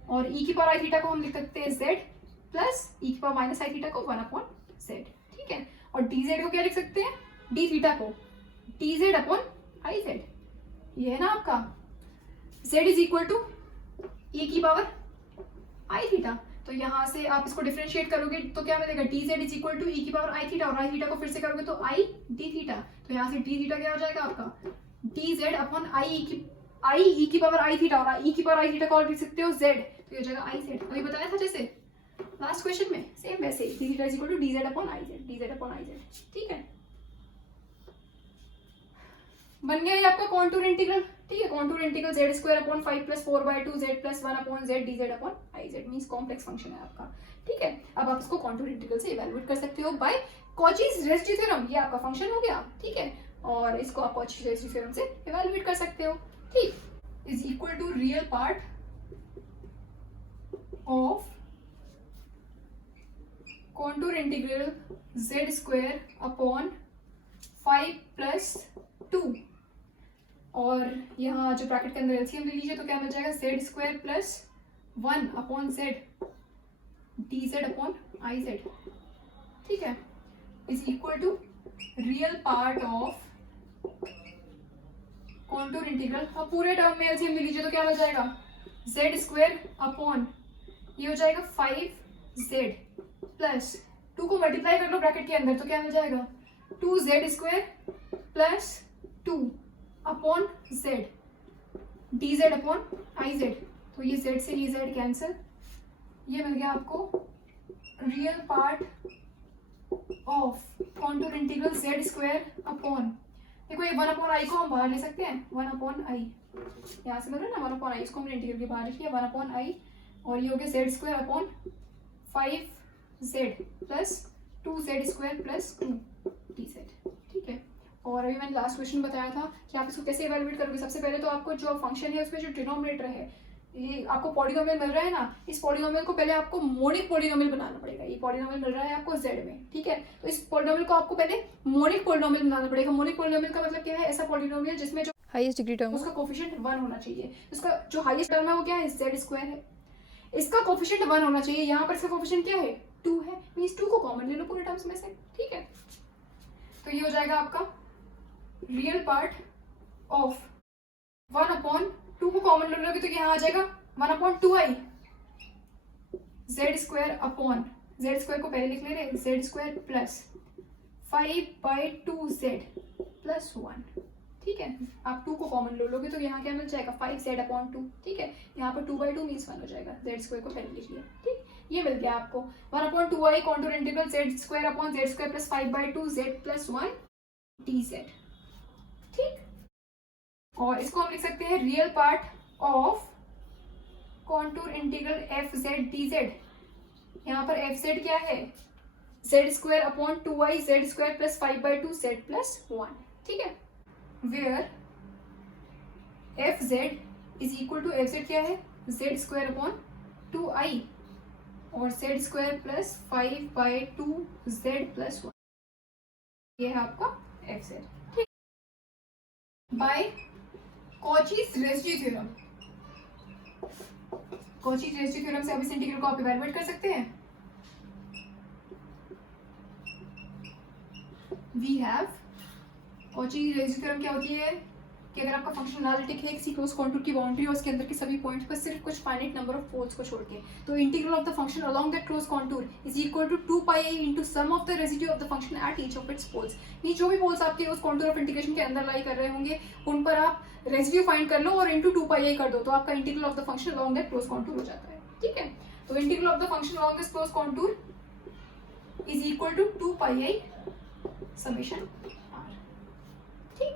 और e की पावर i थीटा को हम लिख सकते हैं z प्लस e की पावर माइनस i थीटा को 1 अपॉन z। ठीक है, और dz को क्या लिख सकते हैं, d थीटा को dz अपॉन i z, ये है ना आपका z is equal to e की पावर i थीटा। तो यहाँ से आप इसको डिफरेंशिएट करोगे तो क्या मिलेगा, dz is equal to e की पावर i थीटा, और i थीटा को फिर से करोगे तो i d थीटा। तो यहाँ से d थीटा क्या हो जाएगा आपका, dz अपॉन i e की पावर i थीटा, और e की पावर i थीटा को लिख सकते हो z, तो ये हो जाएगा i z। अभी बताया था जैसे, लास्ट क्वेश्चन में सेम वैसे ही d theta is equal to D Z upon I z, D Z upon I Z, ठीक है। बन गया ये आपका कॉन्टूर इंटीग्रल, ठीक है। Contour integral Z square upon 5 plus 4/2 Z plus 1 upon Z D Z upon I Z, means complex function है आपका, ठीक है। अब आप इसको कॉन्टूर इंटीग्रल से इवैल्यूएट कर सकते हो बाय कॉचीज रेसिड्यू थ्योरम, ये आपका फंक्शन हो गया, ठीक है। और इसको आप कॉचीज रेसिड्यू थ्योरम से इवैल्यूएट कर सकते हो, ठीक। Is equal to real part of contour integral Z square upon 5 plus 2, और यहाँ जो ब्रैकेट के अंदर एलसीएम ले लीजिए तो क्या मिल जाएगा, Z square plus 1 upon Z D Z upon I Z, ठीक है। Is equal to real part of contour integral, अब पूरे टर्म में एलसीएम ले लीजिए तो क्या मिल जाएगा, जेड स्क्वायर अपॉन ये हो जाएगा 5z प्लस 2 को मल्टीप्लाई कर लो ब्रैकेट के अंदर तो क्या मिल जाएगा, 2z square plus 2 upon z D Z upon I Z, तो ये z से ये z कैंसिल, ये मिल गया आपको real part of contour integral Z square upon, देखो ये 1 अपॉन आई को हम बाहर ले सकते हैं, 1 अपॉन आई यहाँ से मिल रहा है ना, 1 अपॉन आई, इसको हमने इंटीग्रल के बाहर लिखिए 1 अपॉन आई, और ये हो गया Z square upon 5z plus 2z square plus 2dz, ठीक है। और अभी मैंने लास्ट क्वेश्चन बताया था कि आप इसको कैसे इवैल्यूएट करोगे। सबसे पहले तो आपको जो फंक्शन है उसमें जो डिनोमिनेटर है, ये आपको पॉलीनोमियल मिल रहा है ना, इस पॉलीनोमियल को पहले आपको मोनिक पॉलीनोमियल बनाना पड़ेगा। ये पॉलीनोमियल मिल रहा है आपको z में, ठीक है। तो इस पॉलीनोमियल को आपको पहले मोनिक पॉलीनोमियल बनाना पड़ेगा। मोनिक पॉलीनोमियल का मतलब क्या है, ऐसा पॉलीनोमियल जिसमें जो हाईएस्ट डिग्री टर्म उसका कोफिशिएंट 1 होना चाहिए, उसका जो हाईएस्ट टर्म है वो क्या है, z स्क्वायर है, इसका कोफिशिएंट 1 होना चाहिए। यहाँ पर इसका कोफिशिएंट क्या है, 2 है, मींस 2 को कॉमन ले लो पूरे टर्म्स में से, ठीक है। तो ये हो जाएगा आपका रियल पार्ट ऑफ 1 अपॉन 2 को कॉमन ले लोगे तो यहाँ आ जाएगा 1 upon 2i Z square upon, Z square को पहले लिख ले रहे, Z square plus 5/2z plus 1, ठीक है। आप 2 को कॉमन ले लोगे तो यहाँ क्या मिल जाएगा 5z अपॉन 2, ठीक है। यहाँ पर 2/2 मीन्स 1 हो जाएगा, जेड स्क्वायर को पहले लिख लिया, ठीक। ये मिल गया आपको 1 upon 2i contour integral Z square upon Z square plus 5/2z plus 1 dz, ठीक। और इसको हम लिख सकते हैं real part of contour integral F Z D Z. यहाँ पर एफ जेड क्या है, Z square upon 2i Z square plus 5/2z plus 1, ठीक है। Where F Z is equal to, F Z क्या है, जेड स्क्वायर अपॉन 2i और Z square plus 5/2z plus 1, ये है आपका एफ जेड, ठीक। By Cauchy's residue theorem, Cauchy residue theorem से अब इस इंटीग्रल को आप इवैल्यूएट कर सकते हैं। We have Cauchy residue theorem क्या होती है कि अगर आपका फंक्शन एनालिटिक है किसी क्लोज कॉन्टूर की बाउंड्री और उसके अंदर के सभी पॉइंट्स पर सिर्फ कुछ फाइनाइट नंबर ऑफ पोल्स को छोड़ के, तो integral of the function along that close contour is equal to 2πi into sum of the residue of the function at each of its poles. ये जो भी पोल्स आपके उस कॉन्टूर ऑफ इंटीग्रेशन के अंदर लाई कर रहे होंगे उन पर आप रेसिड्यू फाइंड कर लो और इनटू 2πi कर दो, तो आपका integral of the function along that close contour हो जाता है, ठीक है। तो integral of the function along this close contour is equal to 2πi summation r, ठीक।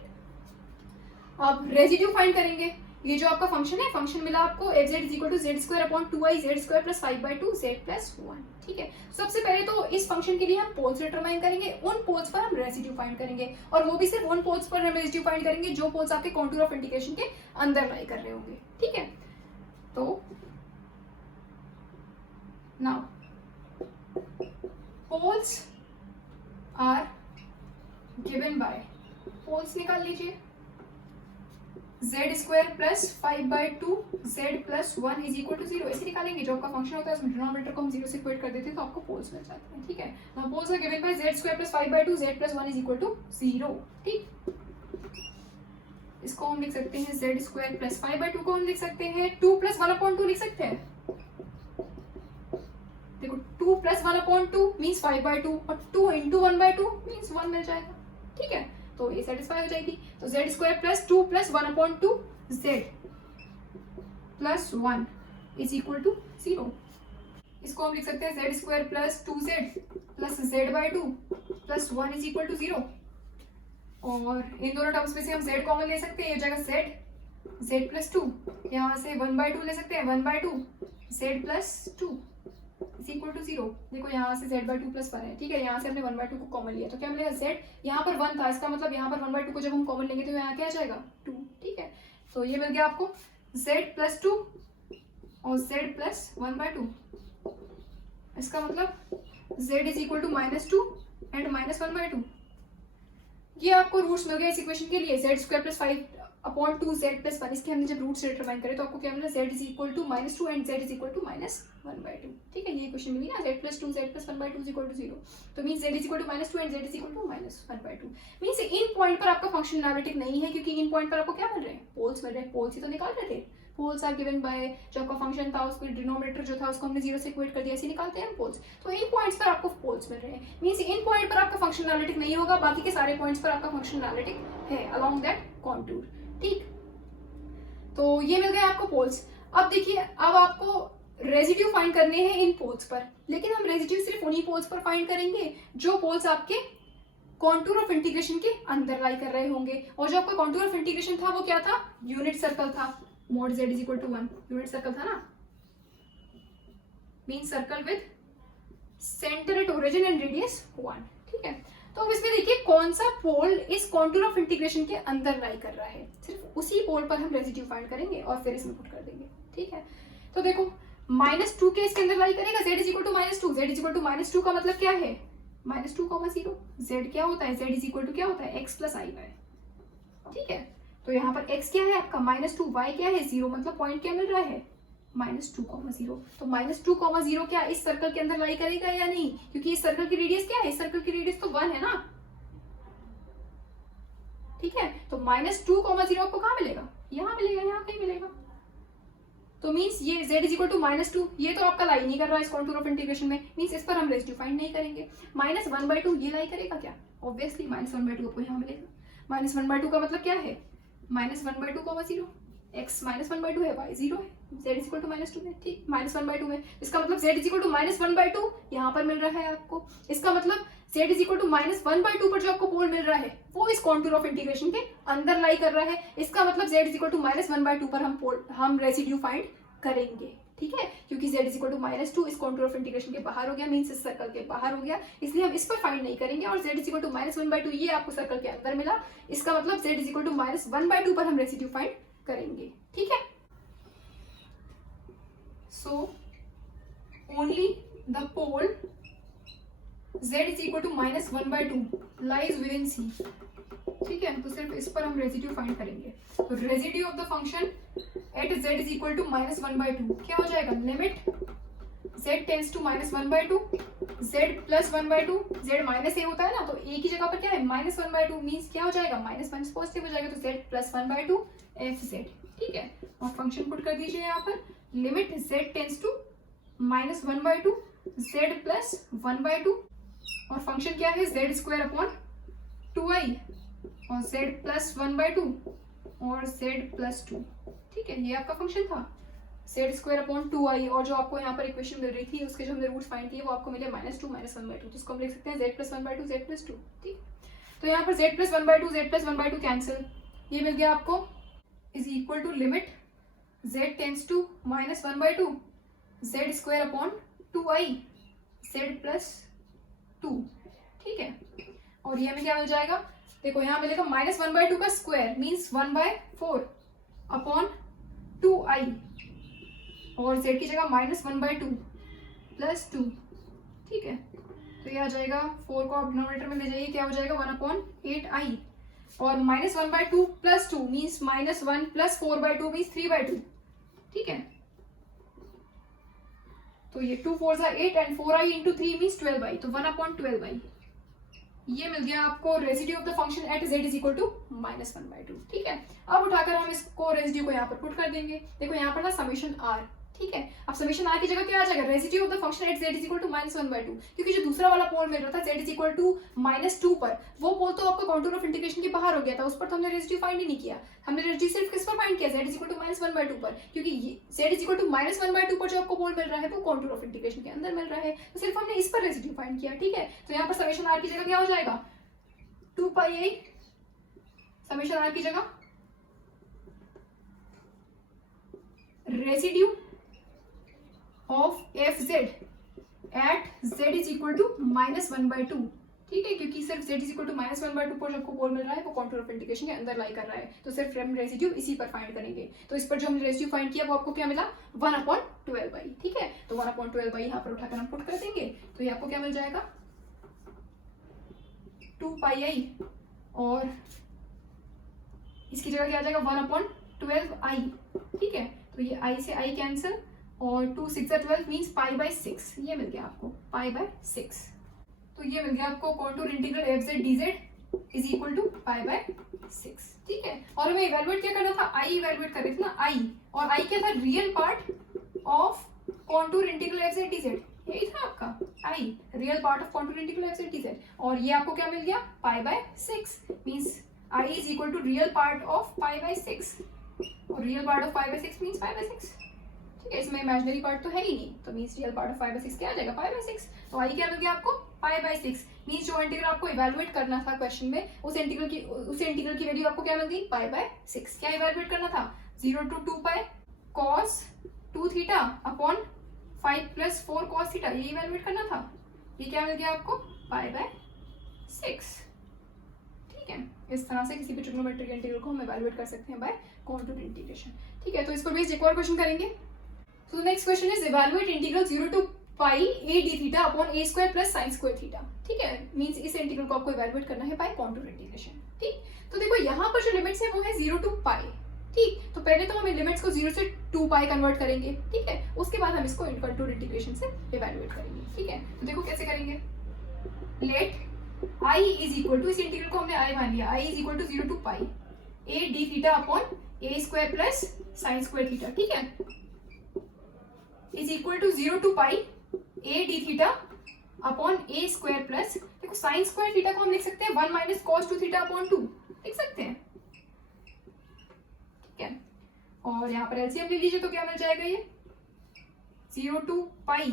अब रेसिड्यू फाइंड करेंगे। ये जो आपका फंक्शन है, फंक्शन मिला आपको F Z is equal to Z square upon 2i Z square plus 5/2z plus 1, ठीक है। सबसे पहले तो इस फंक्शन के लिए हम पोल्स डिटरमाइन करेंगे, उन पोल्स पर हम रेसिड्यू फाइंड करेंगे, और वो भी सिर्फ उन पोल्स पर हम रेसिड्यू फाइंड करेंगे जो पोल्स आपके कॉन्टूर ऑफ इंटीग्रेशन के अंदर लाई कर रहे होंगे, ठीक है। तो now poles are given by, poles निकाल लीजिए, Z square plus 5/2z plus 1 is equal to 0, ऐसे निकालेंगे। जो आपका फंक्शन होता है उसमें डिनोमिनेटर को हम 0 से इक्वेट कर देते हैं तो आपको पोल्स मिल जाते हैं, ठीक है। Now poles are given by Z square plus 5/2z plus 1 is equal to 0, ठीक। इसको हम लिख सकते हैं जेड स्क्वायर प्लस 5/2 को हम लिख सकते हैं 2 प्लस 1/2 लिख सकते हैं। देखो 2 प्लस 1/2 मीन्स 5/2 और 2 इंटू 1/2 मीन्स 1 मिल जाएगा, ठीक है। तो ये सेटिस्फाई हो जाएगी। तो Z square plus 2 plus 1/2 Z plus 1 is equal to 0। इसको हम लिख सकते हैं Z square plus 2z plus Z by 2 plus 1 is equal to 0। और इन दोनों टर्म्स में से हम z कॉमन ले सकते हैं, ये हो जाएगा z प्लस 2, यहाँ से 1/2 ले सकते हैं, 1/2 z plus 2 is equal to 0। देखो यहाँ से z/2 प्लस 1 है, ठीक है, यहाँ से हमने 1/2 को कॉमन लिया तो क्या मिलेगा z, यहाँ पर 1 था, इसका मतलब यहाँ पर 1/2 को जब हम कॉमन लेंगे तो यहाँ क्या आ जाएगा 2, ठीक है। तो ये मिल गया आपको z प्लस 2 और z प्लस 1/2, इसका मतलब z is equal to -2 and -1/2। ये आपको रूट्स मिल गए इस इक्वेशन के लिए, z square plus 5/2 z plus 1, इसके हमने जब रूट्स डिटरमाइन करें तो आपको क्या मिला, z is equal to -2 and z is equal to -1/2, ठीक है। ये इक्वेशन मिली ना, z plus 2 z plus 1/2 is equal to 0, तो means z is equal to -2 and z is equal to -1/2। Means इन पॉइंट पर आपका फंक्शन एनालिटिक नहीं है, क्योंकि इन पॉइंट पर आपको क्या मिल रहे हैं, पोल्स मिल रहे हैं। पोल्स ही तो निकाल रहे थे, पोल्स आर गिवन बाय, जो आपका फंक्शन था उसको डिनोमिनेटर जो था उसको हमने 0 से इक्वेट कर दिया, ऐसे निकालते हैं हम पोल्स। तो इन पॉइंट्स पर आपको पोल्स मिल रहे हैं, मींस इन पॉइंट पर आपका फंक्शन एनालिटिक नहीं होगा, बाकी के सारे पॉइंट्स पर आपका फंक्शन एनालिटिक है अलोंग दैट कॉन्टूर, ठीक। तो ये मिल गए आपको पोल्स। अब देखिए, अब आपको रेजिड्यू फाइंड करने हैं इन पोल्स पर, लेकिन हम रेजिड्यू सिर्फ उन्हीं पोल्स पर फाइंड करेंगे जो पोल्स आपके कॉन्टूर ऑफ इंटीग्रेशन के अंदर लाई कर रहे होंगे। और जो आपका कॉन्टूर ऑफ इंटीग्रेशन था वो क्या था, यूनिट सर्कल था, mod z is equal to 1, unit circle था ना, mean circle with centre at origin and radius 1, ठीक है। तो अब इसमें देखिए कौन सा पोल इस कॉन्टूर ऑफ इंटीग्रेशन के अंदर लाई कर रहा है, सिर्फ उसी पोल पर हम रेजिड्यू फाइंड करेंगे और फिर इसमें पुट कर देंगे, ठीक है। तो देखो -2 के इसके अंदर लाई करेगा, z is equal to -2, z is equal to -2 का मतलब क्या है, -2, z क्या होता है, z इज इक्वल टू क्या होता है, x प्लस i y, ठीक है। तो यहाँ पर x क्या है आपका -2, y क्या है 0, मतलब पॉइंट क्या मिल रहा है -2,0। तो -2,0 क्या इस सर्कल के अंदर लाई करेगा या नहीं, क्योंकि इस सर्कल की रेडियस क्या है, इस सर्कल की रेडियस तो 1 है ना, ठीक है। तो -2,0 आपको कहाँ मिलेगा, यहाँ मिलेगा, यहाँ कहीं मिलेगा। तो मींस ये z इज इक्वल टू -2, ये तो आपका लाई नहीं कर रहा है इस कॉन्टूर ऑफ इंटीग्रेशन में, मींस इस पर हम रेजिड्यू फाइंड नहीं करेंगे। -1/2 ये लाई करेगा क्या, ऑब्वियसली -1/2 आपको यहाँ मिलेगा। -1/2 का मतलब क्या है, -1/2,0, x -1/2 है, y 0 है, z इज इक्वल टू -2 है, ठीक, -1/2 में, इसका मतलब z इज इक्वल टू -1/2 यहाँ पर मिल रहा है आपको। इसका मतलब z इज इक्वल टू -1/2 पर जो आपको पोल मिल रहा है वो इस कॉन्टूर ऑफ इंटीग्रेशन के अंदर लाई कर रहा है। इसका मतलब z इज इक्वल टू -1/2 पर हम रेसिड्यू फाइंड करेंगे, ठीक है, क्योंकि z इज इक्वल टू -2 इस कॉन्टूर ऑफ इंटीग्रेशन के बाहर हो गया, मींस इस सर्कल के बाहर हो गया, इसलिए हम इस पर फाइंड नहीं करेंगे। और z इज इक्वल टू -1/2 ये आपको सर्कल के अंदर मिला, इसका मतलब z इज इक्वल टू -1/2 पर हम रेसिड्यू फाइंड करेंगे, ठीक है। So only the pole z is equal to -1/2 lies within C, ठीक है। तो सिर्फ इस पर हम रेजिड्यू फाइंड करेंगे। तो residue of the function at z is equal to -1/2 क्या हो जाएगा, limit z tends to -1/2 z plus 1/2, z minus a होता है ना, तो a की जगह पर क्या है -1/2, मींस क्या हो जाएगा, -1 पॉजिटिव हो जाएगा, तो z प्लस 1/2 fz, ठीक है। और फंक्शन पुट कर दीजिए यहाँ पर, limit z tends to -1/2 z plus 1/2, और फंक्शन क्या है z स्क्वायर अपॉन 2i और z प्लस 1/2 और z प्लस 2, ठीक है। ये आपका फंक्शन था z स्क्वायर अपॉन 2i, और जो आपको यहाँ पर इक्वेशन मिल रही थी उसके जो हमने रूट्स फाइंड किए वो आपको मिले -2 -1/2, तो इसको हम लिख सकते हैं z प्लस 1/2 z प्लस 2, ठीक। तो यहाँ पर z plus 1/2 z plus 1/2 cancel, ये मिल गया आपको is equal to limit z tends to -1/2 z square upon 2i z plus 2, ठीक है। और ये हमें क्या मिल जाएगा, देखो यहाँ मिलेगा -1/2 का स्क्वायर मींस 1/4 अपॉन 2i, और z की जगह -1/2 प्लस 2, ठीक है। तो ये आ जाएगा 4 को आप डिनोमिनेटर में ले जाइए, क्या हो जाएगा 1/8i, और -1/2 प्लस 2 मींस -1 प्लस 4/2 मींस 3/2, ठीक है। तो ये 2 4s are 8 and 4i into 3 means 12i, तो 1/12i। ये मिल गया आपको residue of the function at z is equal to -1/2, ठीक है। अब उठाकर हम इसको रेजिड्यू को यहाँ पर पुट कर देंगे। देखो यहाँ पर ना समेशन r, ठीक है। अब समेशन आर की जगह क्या आ जाएगा, residue of the function at z is equal to -1/2, क्योंकि जो दूसरा वाला पोल मिल रहा था z इज इक्वल टू -2 पर, वो पोल तो आपका कॉन्टूर ऑफ इंटीग्रेशन के बाहर हो गया था, उस पर तो हमने रेसिड्यू फाइंड ही नहीं किया। हमने रेसिड्यू सिर्फ किस पर फाइंड किया, z इज इक्वल टू -1/2 पर, क्योंकि z इज इक्वल टू -1/2 पर जो आपको पोल मिल रहा है वो कॉन्टूर ऑफ इंटीग्रेशन के अंदर मिल रहा है, तो सिर्फ हमने इस पर रेसिड्यू फाइंड किया। ठीक है, तो यहाँ पर समेशन आर की जगह क्या हो जाएगा, 2πi समेशन आर की जगह residue of F Z at Z is equal to -1/2। ठीक है, क्योंकि सिर्फ z इज इक्वल टू -1/2 पर जो आपको पोल मिल रहा है वो कॉन्टूर ऑफ इंटीग्रेशन के अंदर लाई कर रहा है, तो सिर्फ हम रेसिड्यू इसी पर फाइंड करेंगे। तो इस पर जो हमने रेसिड्यू फाइंड किया वो आपको क्या मिला, 1/12i। ठीक है, तो 1/12i यहाँ पर उठाकर हम पुट कर देंगे, तो ये आपको क्या मिल जाएगा, 2πi, और इसकी जगह क्या आ जाएगा 1/12i। ठीक है, तो ये i से i कैंसिल, और 2 6 12 मीन्स π/6, ये मिल गया आपको π/6। तो ये मिल गया आपको contour integral F Z D z is equal to π/6। ठीक है, और हमें इवेलुएट क्या करना था, i इवेलुएट कर रहे थे ना, i, और i क्या था, real part of contour integral F Z D z, यही था आपका i, real part of contour integral F Z D z, और ये आपको क्या मिल गया π/6, means i is equal to real part of π/6, और रियल पार्ट ऑफ π/6 मीन्स π/6। ठीक है, इसमें इमेजिनरी पार्ट तो है ही नहीं, तो मीन्स रियल पार्ट ऑफ π/6 क्या आ जाएगा, π/6। तो आई क्या मिल गया आपको, π/6, मीन्स जो इंटीग्रल आपको इवैल्यूएट करना था क्वेश्चन में, उस इंटीग्रल की वैल्यू आपको क्या मिल गई, π/6। क्या इवैल्यूएट करना था, 0 to 2π cos 2 theta upon 5 + 4 cos theta, ये इवैल्यूएट करना था। ये क्या मिल गया आपको, π/6। ठीक है, इस तरह से किसी भी ट्रिग्नोमेट्रिक इंटीग्रल को हम इवैल्यूएट कर सकते हैं बाय कॉन्टूर इंटीग्रेशन। ठीक है, तो इस पर बेस्ड एक और क्वेश्चन करेंगे। So the next question is evaluate integral 0 to pi a d theta upon a square plus sin square theta। ठीक है, मींस इस इंटीग्रल को आपको इवैल्यूएट करना है बाय कॉन्टूर इंटीग्रेशन। ठीक, तो देखो यहाँ पर जो लिमिट्स है वो है 0 to pi। ठीक, तो पहले तो हम इन लिमिट्स को 0 से 2π कन्वर्ट करेंगे। ठीक है, उसके बाद हम इसको कॉन्टूर इंटीग्रेशन से इवैल्यूएट करेंगे। ठीक है, तो देखो कैसे करेंगे, let i is equal to, इस इंटीग्रल को हमने i मान लिया, i is equal to 0 to pi a d theta upon a square plus sin square theta। ठीक है, is equal to 0 to pi a d theta upon a square plus, देखो sine square theta को हम लिख सकते हैं 1 minus cos 2 theta upon 2, लिख सकते हैं। ठीक है, और यहाँ पर एलसीएम ले लीजिए तो क्या मिल जाएगा, ये 0 to pi,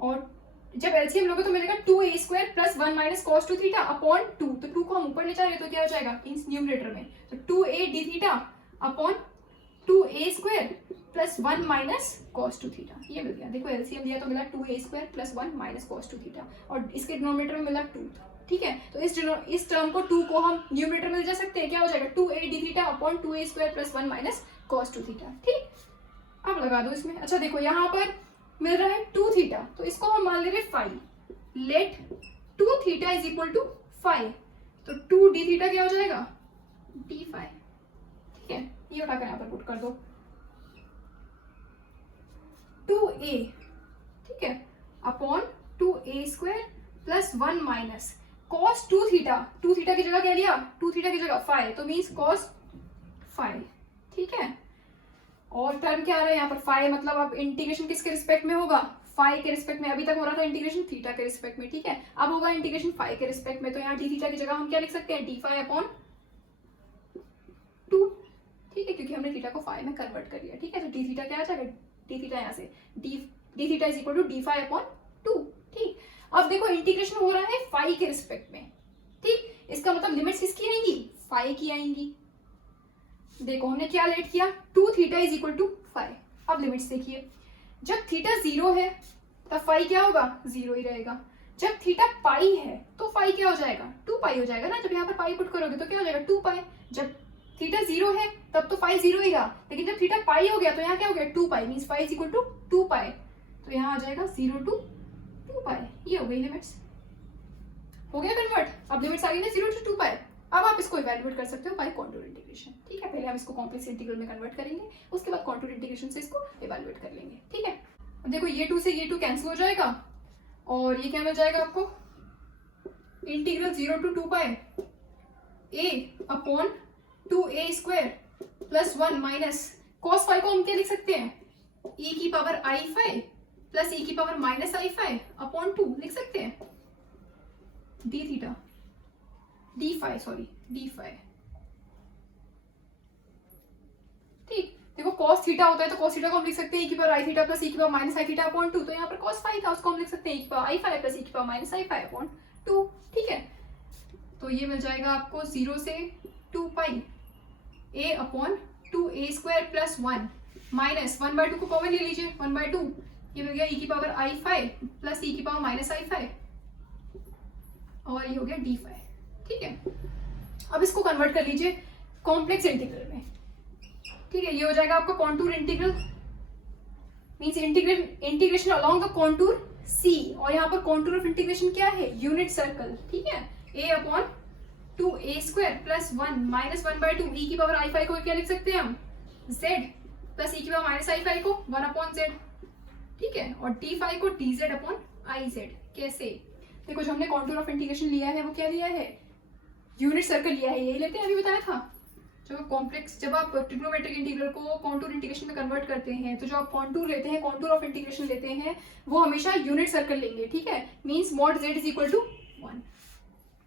और जब एलसीएम लोगे तो मिलेगा 2a square plus 1 minus cos 2 theta upon 2, तो 2 को हम ऊपर ले जा रहे हैं तो क्या हो जाएगा, मींस न्यूमरेटर में, तो 2a d theta upon 2a square plus 1 minus cos 2 theta, ये मिल गया। देखो एलसीएम लिया तो मिला 2a square plus 1 minus cos 2 theta, और इसके डिनोमिनेटर में मिला 2। ठीक है, तो इस टर्म को 2 को हम न्यूमरेटर में ले जा सकते हैं, क्या हो जाएगा 2a d theta upon 2a square plus 1 minus cos 2 theta. ठीक, अब लगा दो इसमें। अच्छा देखो यहाँ पर मिल रहा है 2 थीटा, तो इसको हम मान ले रहे 5, let 2 theta is equal to 5, तो 2 d थीटा क्या हो जाएगा, d5। ठीक है, ये उठाकर यहाँ पर पुट कर दो, 2a, ठीक है, upon 2a square plus 1 minus cos 2 theta, 2 theta की जगह क्या लिया, 2 थीटा की जगह 5, तो मीन्स cos 5। ठीक है, और टर्म क्या आ रहा है यहाँ पर 5, मतलब अब इंटीग्रेशन किसके रिस्पेक्ट में होगा, 5 के रिस्पेक्ट में। अभी तक हो रहा था इंटीग्रेशन थीटा के रिस्पेक्ट में। ठीक है, अब होगा इंटीग्रेशन 5 के रिस्पेक्ट में, तो यहाँ डी थीटा की जगह हम क्या लिख सकते हैं, d5 अपॉन 2। ठीक है, क्योंकि हमने थीटा को 5 में कन्वर्ट कर लिया। ठीक है, तो डी थीटा क्या आ जाएगा, डी थीटा यहाँ से D theta is equal to d5 upon 2। ठीक, अब देखो इंटीग्रेशन हो रहा है 5 के रिस्पेक्ट में। ठीक, इसका मतलब लिमिट्स किसकी आएंगी, 5 की आएंगी। देखो हमने क्या लेट किया, 2 थीटा इज इक्वल टू 5। अब लिमिट्स देखिए, जब थीटा 0 है तब 5 क्या होगा, 0 ही रहेगा। जब थीटा पाई है तो 5 क्या हो जाएगा, 2π हो जाएगा ना। जब यहाँ पर पाई पुट करोगे तो क्या हो जाएगा, 2π। जब थीटा 0 है तब तो 5 0 ही रहा, लेकिन जब थीटा पाई हो गया तो यहाँ क्या हो गया, 2π, मीन्स 5 इज इक्वल टू 2π, तो यहाँ आ जाएगा 0 to 2π। ये हो गई लिमिट्स, हो गया कन्वर्ट। अब लिमिट्स आ गई ना 0 to 2π। अब आप इसको इवैल्यूएट कर सकते हो बाय कॉन्टूर इंटीग्रेशन। ठीक है, पहले हम इसको कॉम्प्लेक्स इंटीग्रल में कन्वर्ट करेंगे, उसके बाद कॉन्टूर इंटीग्रेशन से इसको इवैल्यूएट कर लेंगे। ठीक है, अब देखो ये 2 से ये 2 कैंसिल हो जाएगा, और ये क्या मिल जाएगा आपको, integral 0 to 2π a upon 2a square plus 1 minus cos 5 को हम क्या लिख सकते हैं, ई की पावर आई फाइव प्लस ई की पावर माइनस आई फाइव अपॉन 2 लिख सकते हैं D theta D five sorry D five. ठीक, देखो cos थीटा होता है तो cos थीटा को हम लिख सकते हैं e की पावर आई थीटा प्लस e की power minus i theta upon 2। तो यहाँ पर cos फाइव था उसको हम लिख सकते हैं e की power I five plus e की पावर माइनस आई फाइव अपॉन 2। ठीक है, तो ये मिल जाएगा आपको 0 से 2 पाई a upon 2a square plus 1 minus 1/2 को कॉमन ले लीजिए 1/2, ये मिल गया e की power I five plus e की पावर माइनस आई फाइव और ये हो गया डी फाइव। ठीक है, अब इसको कन्वर्ट कर लीजिए कॉम्प्लेक्स इंटीग्रल में। ठीक है, ये हो जाएगा आपका contour integral means integration along the contour c, और यहाँ पर कॉन्टूर ऑफ इंटीग्रेशन क्या है यूनिट सर्कल। ठीक है, a upon 2a square plus 1 minus 1/2 e की पावर आई फाइव को क्या लिख सकते हैं हम z प्लस e की पावर माइनस आई फाइव को 1 अपॉन z। ठीक है, और डी फाइव को D Z upon I Z. कैसे, देखो जो हमने कॉन्टूर ऑफ इंटीग्रेशन लिया है वो क्या लिया है यूनिट सर्कल लिया है, यही लेते हैं अभी बताया था। जब आप ट्रिग्नोमेट्रिक इंटीग्रल को कॉन्टूर इंटीग्रेशन में कन्वर्ट करते हैं तो जो आप कॉन्टूर लेते हैं कॉन्टूर ऑफ इंटीग्रेशन लेते हैं वो हमेशा यूनिट सर्कल लेंगे। ठीक है, means mod z is equal to 1।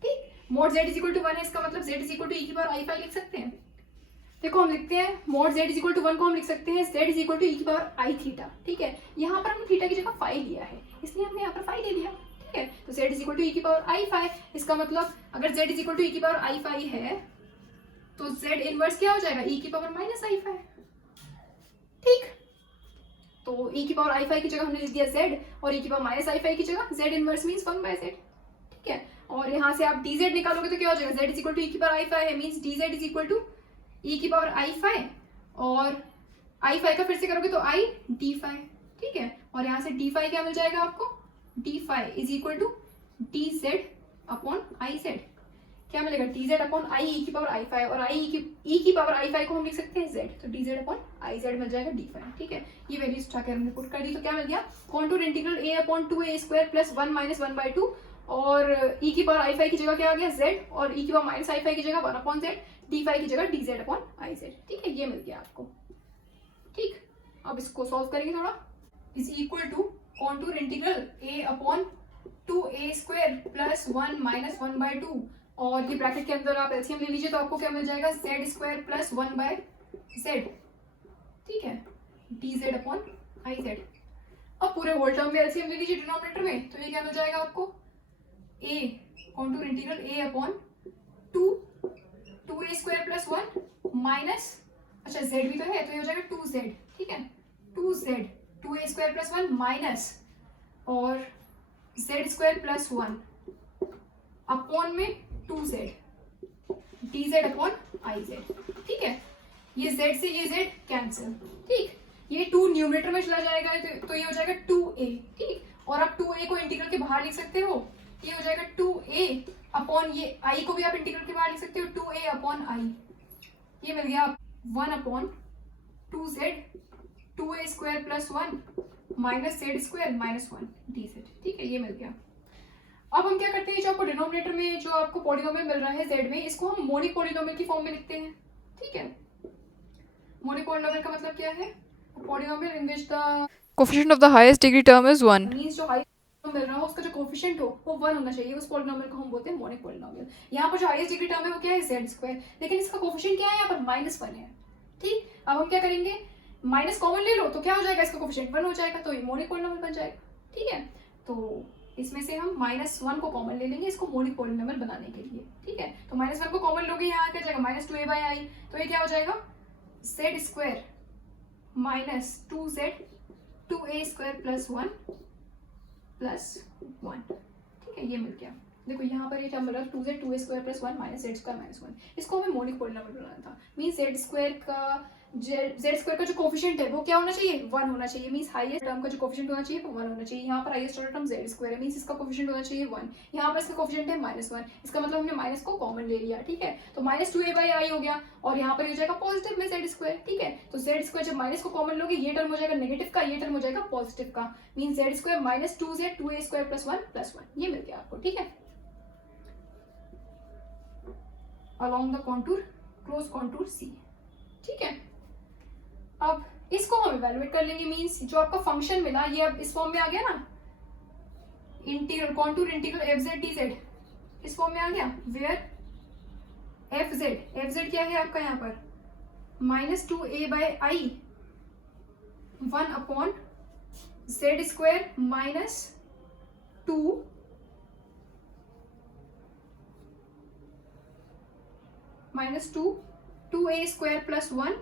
ठीक, mod z is equal to 1 है, इसका मतलब z is equal to e की पावर आई फाइव लिख सकते हैं। देखो हम लिखते हैं mod z is equal to 1 को हम लिख सकते हैं z is equal to e की पावर आई थीटा। ठीक है, यहाँ पर हमने थीटा की जगह फाई लिया है इसलिए हमने यहाँ पर फाई ले लिया। ठीक है, तो z is equal to e की पावर आई फाइव, इसका मतलब अगर z is equal to e की पावर आई फाइव है तो z इनवर्स क्या हो जाएगा e की पावर माइनस आई फाइव। ठीक, तो e की पावर आई फाइव की जगह हमने लिख दिया z और e की पावर माइनस आई फाइव की जगह z इनवर्स मींस 1/z। ठीक है, और यहाँ से आप dz निकालोगे तो क्या हो जाएगा z is equal to e की पावर आई फाइव है means dz is equal to e की पावर आई फाइव और आई फाइव का फिर से करोगे तो i डी फाइव। ठीक है, और यहाँ से डी फाइव क्या मिल जाएगा आपको D five is equal to D Z upon I Z. क्या मिलेगा डी जेड अपॉन आई ई की पावर आई फाइव और आई ई की पावर आई फाइव को हम लिख सकते हैं जेड, तो डी जेड अपॉन आई जेड मिल जाएगा डी फाइव। ठीक है, ये वैल्यूज उठा के हमने पुट कर दी तो क्या मिल गया contour integral a upon 2a square plus 1 minus 1/2 और e की पावर आई फाइव की जगह क्या आ गया z और e की पावर माइनस आई फाइव की जगह 1 अपॉन z, डी फाइव की जगह D Z upon I Z. ठीक है, ये मिल गया आपको। ठीक, अब इसको सॉल्व करेंगे थोड़ा। Is equal to contour integral a upon 2a square plus 1 minus 1/2 और ये ब्रैकेट के अंदर आप एलसीएम ले लीजिए तो आपको क्या मिल जाएगा z स्क्वायर प्लस 1/z। ठीक है, D Z upon I Z. अब पूरे होल टर्म में एलसीएम ले लीजिए डिनोमिनेटर में तो ये क्या मिल जाएगा आपको a contour integral a upon 2a square plus 1 minus अच्छा z भी तो है तो ये हो जाएगा 2z। ठीक है, 2z 2a square plus 1 minus और z स्क्वायर प्लस 1 अपॉन में 2z dz अपॉन iz। ठीक है, ये z से ये z कैंसिल। ठीक, ये 2 न्यूमरेटर में चला जाएगा तो ये हो जाएगा 2a। ठीक, और आप 2a को इंटीग्रल के बाहर लिख सकते हो, ये हो जाएगा 2a अपॉन ये i को भी आप इंटीग्रल के बाहर लिख सकते हो 2a अपॉन i। ये मिल गया 1 upon 2z 2a square plus 1 minus z square minus 1 dz। ठीक है, ये मिल गया। अब हम क्या करते हैं जो आपको डिनोमिनेटर में जो आपको पॉलिनोमियल मिल रहा है z में इसको हम मोनिक पॉलिनोमियल की फॉर्म में लिखते हैं। ठीक है, मोनिक पॉलिनोमियल का मतलब क्या है polynomial in which the coefficient of the highest degree term is 1। Means जो हाईएस्ट मिल रहा हो उसका जो कोफिशिएंट हो वो 1 होना चाहिए, उस पॉलिनोमियल को हम बोलते हैं मोनिक पॉलिनोमियल। यहाँ पर जो हाईएस्ट डिग्री टर्म है वो क्या है z स्क्वायर, लेकिन इसका कोफिशिएंट क्या है यहाँ पर -1 है। ठीक, अब हम क्या करेंगे माइनस कॉमन ले लो तो क्या हो जाएगा इसका कोफिशिएंट 1 हो जाएगा तो ये मोनिक पॉलिनोमियल बन जाएगा। ठीक है, तो इसमें से हम -1 को कॉमन ले लेंगे इसको मोनिक पॉलिनोमियल बनाने के लिए। ठीक है, तो -1 को कॉमन लोगे यहाँ क्या जाएगा -2a/i, तो ये क्या हो जाएगा z square minus 2z 2a square plus 1 plus 1। ठीक है, ये मिल गया। देखो यहाँ पर ये क्या मिल रहा है 2z 2a square plus 1 minus z square minus 1, इसको हमें मोनिक पॉलिनोमियल बनाना था। मींस z स्क्वायर का जो कोफिशिएंट है वो क्या होना चाहिए 1 होना चाहिए। मींस हाईएस्ट टर्म का जो कोफिशिएंट होना चाहिए वो 1 होना चाहिए। यहाँ पर highest order term z square है मींस इसका कोफिशिएंट होना चाहिए 1, यहाँ पर इसका कोफिशिएंट है -1, इसका मतलब हमने माइनस को कॉमन ले लिया। ठीक है, तो -2a/i हो गया और यहाँ पर हो जाएगा पॉजिटिव में z स्क्वायर। ठीक है, तो z स्क्वायर जब माइनस को कॉमन लोगे ये टर्म हो जाएगा नेगेटिव का, ये टर्म हो जाएगा पॉजिटिव का। Means z square minus 2z 2a square plus 1 plus 1, ये मिल गया आपको। ठीक है, along the contour close contour C। ठीक है, अब इसको हम इवेलुएट कर लेंगे, मींस जो आपका फंक्शन मिला ये अब इस फॉर्म में आ गया ना, integral contour integral F Z D Z इस फॉर्म में आ गया, वेयर एफ जेड क्या है आपका यहाँ पर -2a बाय आई 1 upon Z square -2a square plus 1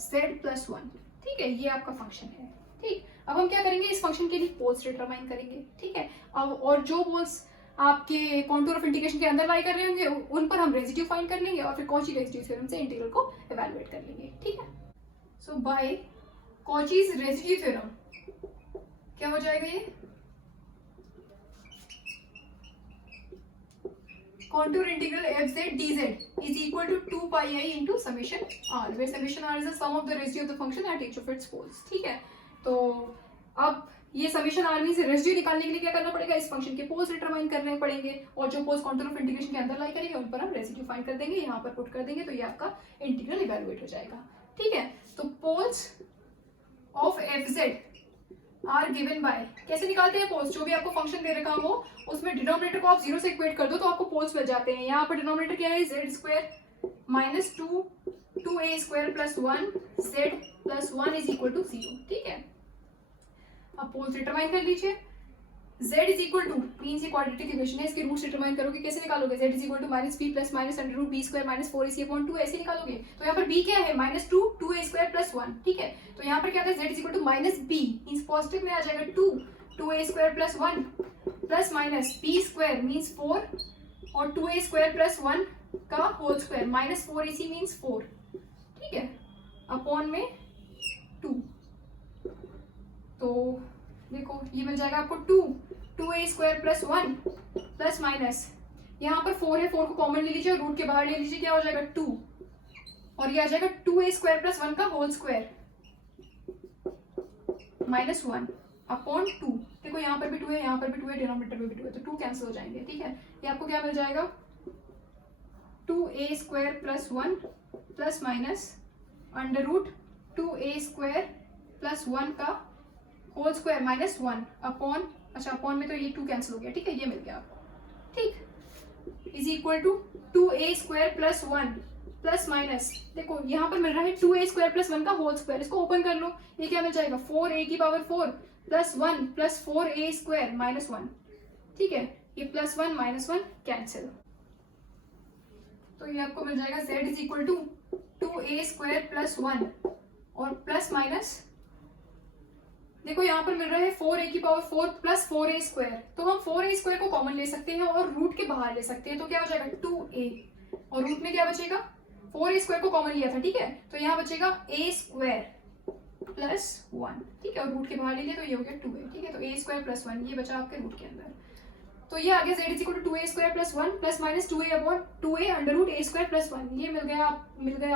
Z plus 1। ठीक है, ये आपका फंक्शन है। ठीक, अब हम क्या करेंगे, इस फंक्शन के लिए पोल्स डिटरमाइन करेंगे। ठीक है, अब और जो पोल्स आपके कॉन्टूर ऑफ इंटीग्रेशन के अंदर लाई कर रहे होंगे उन पर हम रेजिड्यू फाइंड कर लेंगे और फिर कॉची रेजिड्यू थ्योरम से इंटीग्रल को इवैल्यूएट कर लेंगे। ठीक है, सो बाय कॉचीज रेजिड्यू थ्योरम क्या हो जाएगा, ये contour integral fz dz is equal to 2 pi I into summation r, where summation r is the sum of the residue of the function at each of its poles। ठीक है, तो अब ये summation are में से residue निकालने के लिए क्या करना पड़ेगा, इस फंक्शन के पोल्स डिटरमाइन करने पड़ेंगे और जो पोल्स कॉन्टूर ऑफ इंटीग्रेशन के अंदर लाई करेंगे उन पर हम रेजिड्यू फाइंड कर देंगे, यहाँ पर पुट कर देंगे, तो ये आपका इंटीग्रल इवैल्यूएट हो जाएगा। ठीक है, तो poles of fz are given by, कैसे निकालते हैं पोल्स, जो भी आपको फंक्शन दे रखा हो उसमें डिनोमिनेटर को आप 0 से इक्वेट कर दो तो आपको पोल्स मिल जाते हैं। यहाँ पर डिनोमिनेटर क्या है, Z square minus 2a square plus 1 Z plus 1 is equal to 0। ठीक है, अब पोल्स डिटरमाइन कर लीजिए, z is equal to means ये क्वाड्रेटिक इक्वेशन है, इसके रूट्स डिटरमाइन करोगे, कैसे निकालोगे, z is equal to minus B plus minus under root B square minus 4ac upon 2 ऐसे निकालोगे। तो यहाँ पर b क्या है, -2 स्क्वायर प्लस 1। ठीक है, तो यहाँ पर क्या था, z is equal to minus B means positive में आ जाएगा 2a square plus 1 plus minus B square means 4 और 2a स्क्वायर प्लस 1 का whole square minus 4ac means 4। ठीक है, अपॉन में 2, तो देखो ये मिल जाएगा आपको 2a square plus 1 plus minus, यहाँ पर 4 है, 4 को कॉमन ले लीजिए और रूट के बाहर ले लीजिए, क्या हो जाएगा 2 और ये आ जाएगा 2a स्क्वायर प्लस 1 का होल स्क्वायर माइनस 1 अपॉन 2। देखो यहाँ पर भी 2 है, यहाँ पर भी 2 है, डिनोमिनेटर में भी 2 है, तो 2 कैंसिल हो जाएंगे। ठीक है, ये आपको क्या मिल जाएगा 2a square plus 1 plus minus under root 2a square plus 1 का होल स्क्वायर माइनस 1 अपॉन, अच्छा अपॉन में तो ये 2 कैंसिल हो गया। ठीक है, ये मिल गया आपको। ठीक, is equal to 2a square plus 1 plus minus, देखो यहाँ पर मिल रहा है 2a स्क्वायर प्लस 1 का होल स्क्वायर, इसको ओपन कर लो, ये क्या मिल जाएगा 4a की power 4 plus 1 plus 4a square minus 1। ठीक है, ये प्लस 1 माइनस 1 कैंसिल, तो ये आपको मिल जाएगा z is equal to 2a square plus 1 और प्लस माइनस, देखो यहाँ पर मिल रहा है 4a की पावर 4 प्लस 4a स्क्वायर, तो हम 4a स्क्वायर को कॉमन ले सकते हैं और रूट के बाहर ले सकते हैं, तो क्या हो जाएगा 2a और रूट में क्या बचेगा, 4a स्क्वायर को कॉमन लिया था। ठीक है, तो यहाँ बचेगा a स्क्वायर प्लस 1। ठीक है, और रूट के बाहर ले लिया तो ये हो गया 2a। ठीक है, तो a स्क्वायर प्लस 1 ये बचा आपके रूट के अंदर, तो ये आ गया z is equal to 2a square plus 1 plus minus 2a upon 2a under root a square plus 1। ये मिल गया